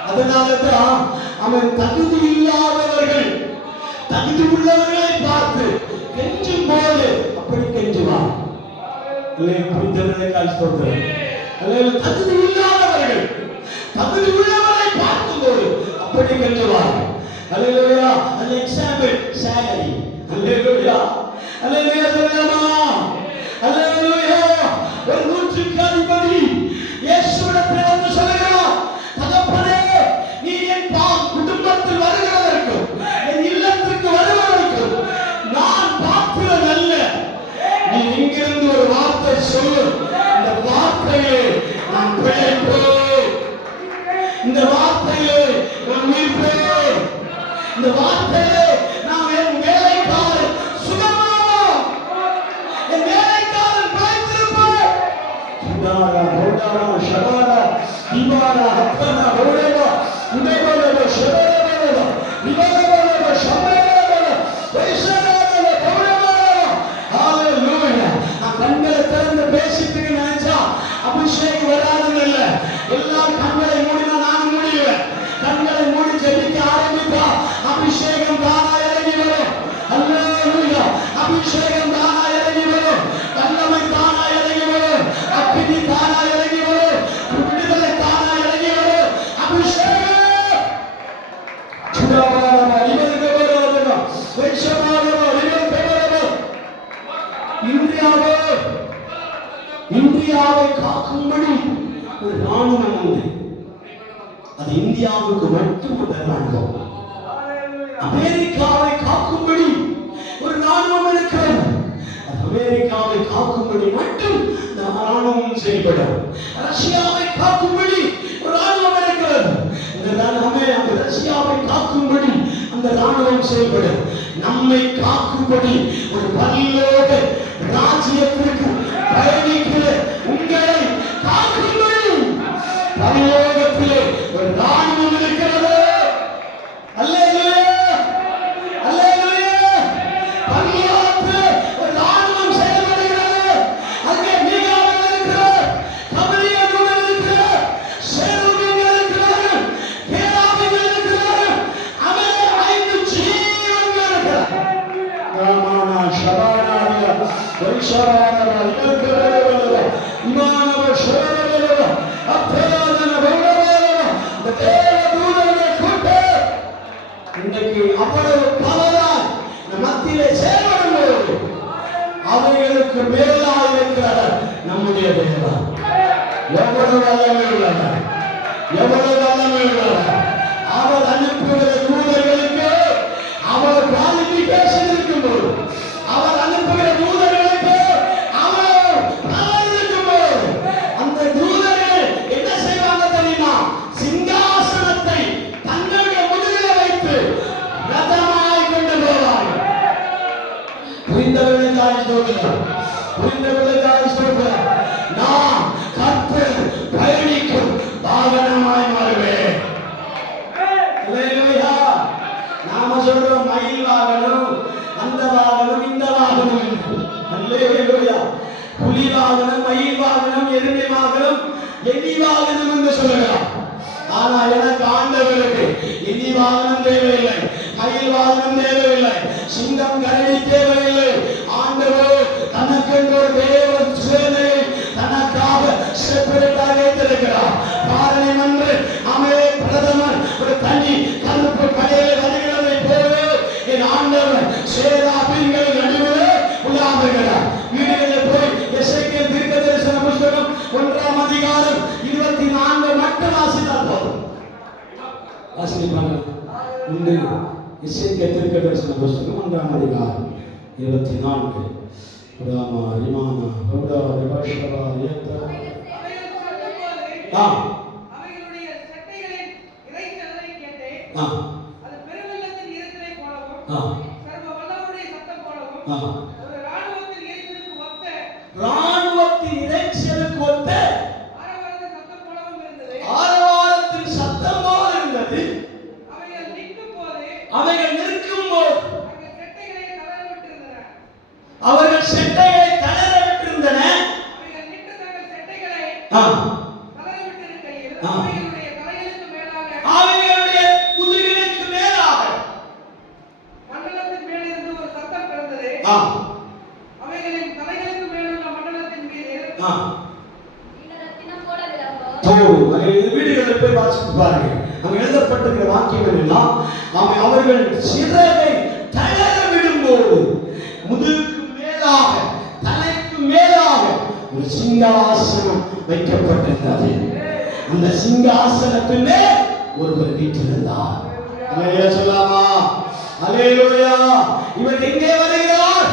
அதனாலதான் அவன் தகுதி இல்லாதவர்கள் தகுதி உள்ளவர்களை பார்த்து கெஞ்சும் போது அப்படி கெஞ்சுவான். தகுதி இல்லாதவர்கள் தகுதி உள்ளவரை பார்க்கும்போது அப்படி கெஞ்சுவார்கள். அல்லேலூயா. அந்த எக்ஸாம்பிள் சாலரி. அல்லேலூயா, அல்லேலூயா சொல்லலாமா? அல்லேலூயா. ஒரு நூற்றுக்கு அதிபதி இயேசுவிடத்தில் வந்து சொல்கிறார், தகப்பனே நீ என் குடும்பத்தில் வருகிறதற்கு, என் இல்லத்திற்கு வருவதற்கு நான் பாத்திரம் அல்ல. நீ இங்கிருந்து ஒரு வார்த்தை சொல்லு, இந்த வார்த்தையை நான் பிழைப்பேன், இந்த வார்த்தையை நான் மீட்பேன், இந்த வார்த்தையை நான் என் வேலைக்காரன் சுகமாவோம், என் வேலைக்காரன் பிழைத்திருப்பேன். சுதாரா போடாரா ஷபாரா திவாரா ஹத்தனா ஓடேவா உடேவா ஷபாரா திவாரா ஷபாரா வைஷரா போடேவா. ஹalleluya. நான் கண்களை திறந்து பேசிட்டு நினைச்சா அபிஷேகம் வராதுன்னு இல்ல. எல்லா கண்களை மூடினா நான் மூடிடுவேன். கண்களை மூடி ஜெபிக்க ஆரம்பித்தா அபிஷேகம் தானா இறங்கி வரும். அல்லேலூயா. அபிஷேகம் தானா இறங்கி வரும், வல்லமை தானா இறங்கி வரும், அக்கினி தானா இறங்கி வரும், விடுதலை தானா இறங்கி வரும். அபிஷேகம் சுடாவாரா இவருக்கு வராதுனா வைஷமாரா இவருக்கு வராது. இந்தியாவை காக்கும்படி ஒரு ராணுவம் உண்டு. அது இந்தியாவுக்கு மட்டும் உள்ள ராணுவம். அமெரிக்காவை காக்கும்படி ஒரு ராணுவம் இருக்கிறது. அமெரிக்காவை காக்கும்படி மட்டும் இந்த ராணுவம் செயல்படும். ரஷ்யாவை காக்கும்படி ஒரு ராணுவம் இருக்கிறது. இந்த ரஷ்யாவை காக்கும்படி அந்த ராணுவம் செயல்படும். நம்மை காக்கும்படி ஒரு பரலோக ராஜ்யத்திற்கு பயணிக்கிற உங்களை காக்கும்படி பரலோகத்திலே ஒரு ராணுவம் இருக்கிறது. அல்லேலூயா, அல்லேலூயா. பரலோகத்திலே ஒரு ராணுவம் செயல்படுகிறது. அங்கே மீகாவேல் இருக்கிறார், கபிரியேல் இருக்கிறார், சேருபீன்கள் இருக்கிறார்கள், கேராபீன்கள் இருக்கிறார்கள், அங்கே 5 ஜீவன்கள் இருக்கிறார்கள். ராமானா ஷபானாரியா வைஷராரா இலக்கரவலா இமானவ ஷரவலா அப்ராதன பௌரவலா. இந்த தேவதூதர்களை கூட்டு இன்றைக்கு அவ்வளவு பவராய் நம் மத்தியிலே செயல்படும்போது அவைகளுக்கு மேலாக இருக்கிறவர் நம்முடைய தேவன். எவ்வளவு வல்லமை உள்ளவர், எவ்வளவு வல்லமை உள்ளவர். அவர் அனுப்புகிற தூதர்களுக்கு அவர் குவாலிஃபிகேஷன் இருக்கும்போது, அவர் அனுப்புகிற தூதர்களுக்கு அவர் பவர் இருக்கும்போது, அந்த தூதர்கள் என்ன செய்வாங்க தெரியுமா? சிங்காசனத்தை தங்களுடைய முதுகிலே வைத்து ரதமாய் கொண்டு போவார்கள். புரிந்தவர்களுக்காக ஸ்தோத்திரம், புரிந்தவர்களுக்காக ஸ்தோத்திரம். நான் கர்த்தர் பயணிக்கும் வாகனமாய் மாறுவேன். அல்லேலூயா. நாம சொல்றோம் மயில் வாகனம், அந்த வாகனம், இந்த வாகனம். அல்லேலூயா. புலி வாகனம், மயில் வாகனம், எருமை வாகனம், எலி வாகனம் என்று சொல்லுகிறார். ஆனா எனக்கு ஆண்டவருக்கு எலி வாகனம் தேவையில்லை, மயில் வாகனம் தேவையில்லை, சிங்கம் கரடி தேவையில்லை. ஆண்டவர் தனக்கென்று ஒரு தேவ சேனையை தனக்காக செப்பரேட்டாக வைத்திருக்கிறார். பாரதியம் என்று அமே பிரதமர் ஒரு தனி கருப்பு கடையில வருகிறதை போல என் ஆண்டவர் சேராபீன்களின் நடுவிலே உலாவுகிறார். வீடுகளில் போய் எசேக்கியேல் தீர்க்கதரிசன புத்தகம் 1ஆம் அதிகாரம் 24 மட்டும் வாசித்தால் போதும். வாசிப்பாங்க. உண்டு எசேக்கியேல் தீர்க்கதரிசன புத்தகம் 1ஆம் அதிகாரம் 24. ராமா ரிமானா கௌடா விபாஷவா யத்ரா அவைகளுடைய சட்டைகளின் இரைச்சலை கேட்டேன். அது பெருவெள்ளத்தின் இரைச்சலை போலவும் சர்வ வல்லவருடைய சத்தம் போலவும் ஒரு ராணுவத்தின் இரைச்சலுக்கு ஒத்த ஆரவாரத்தின் சத்தம் போலவும் இருந்தது. ஆரவாரத்தின் சத்தம் போல இருந்தது. அவைகள் நிற்கும் போது அவர்கள் செட்டைகளை தளர விட்டிருந்தன. அவைகள் நின்று தங்கள் செட்டைகளை தளர விட்டிருக்கையில் அவைகளுடைய முதுகுகளுக்கு மேலாக மண்டலத்தின் மேலிருந்து ஒரு சத்தம் பிறந்தது. அவைகளின் தலைகளுக்கு மேலுள்ள மண்டலத்தின் மீது வீடுகளில் போய் வாசித்து பாருங்க. அங்க எழுதப்பட்டிருக்கிற வாக்கியங்கள் எல்லாம் அவர்கள் சிறகை தளர விடும்போது முதுகுக்கு மேலாக தலைக்கு மேலாக ஒரு சிங்காசனம் வைக்கப்பட்டிருந்தது. அந்த சிங்காசனத்தின் மேல் ஒருவர் வீற்றிருந்தார். அல்லேலூயா சொல்லாமா? அல்லேலூயா. இவர் எங்கே வருகிறார்?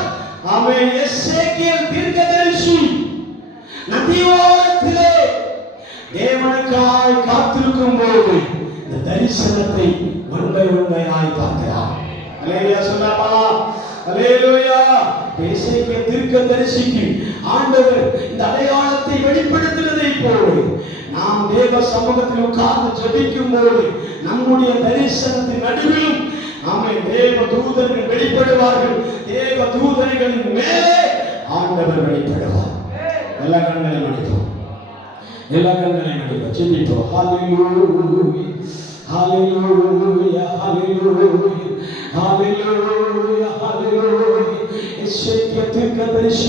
அவன் எசேக்கியேல் தீர்க்கதரிசி நதியோரத்திலே தேவனுக்காய் காத்திருக்கும் போது இந்த தரிசனத்தை உண்மையாய் பார்க்கிறார். அல்லேலூயா சொல்லாமா? அல்லேலூயா. எசேக்கியேல் தீர்க்கதரிசிக்கு ஆண்டவர் இந்த அடையாளத்தை வெளிப்படுத்தினதை போல நாம் தேவ சமூகத்தில் உட்கார்ந்து ஜெபிக்கும் போது நம்முடைய தரிசனத்தின் நடுவிலும் நாமே தேவ தூதர்கள் வெளிப்படுவார்கள். தேவ தூதர்களின் மேலே ஆண்டவர் வெளிப்படுவார். எல்லா கண்களையும் அடைப்போம், எல்லா கண்களையும் அடைப்போம், ஜெபிப்போம். ஹல்லேலூயா, ஹல்லேலூயா, ஹல்லேலூயா, ஹல்லேலூயா, ஹல்லேலூயா. எசேக்கியேல் தீர்க்கதரிசி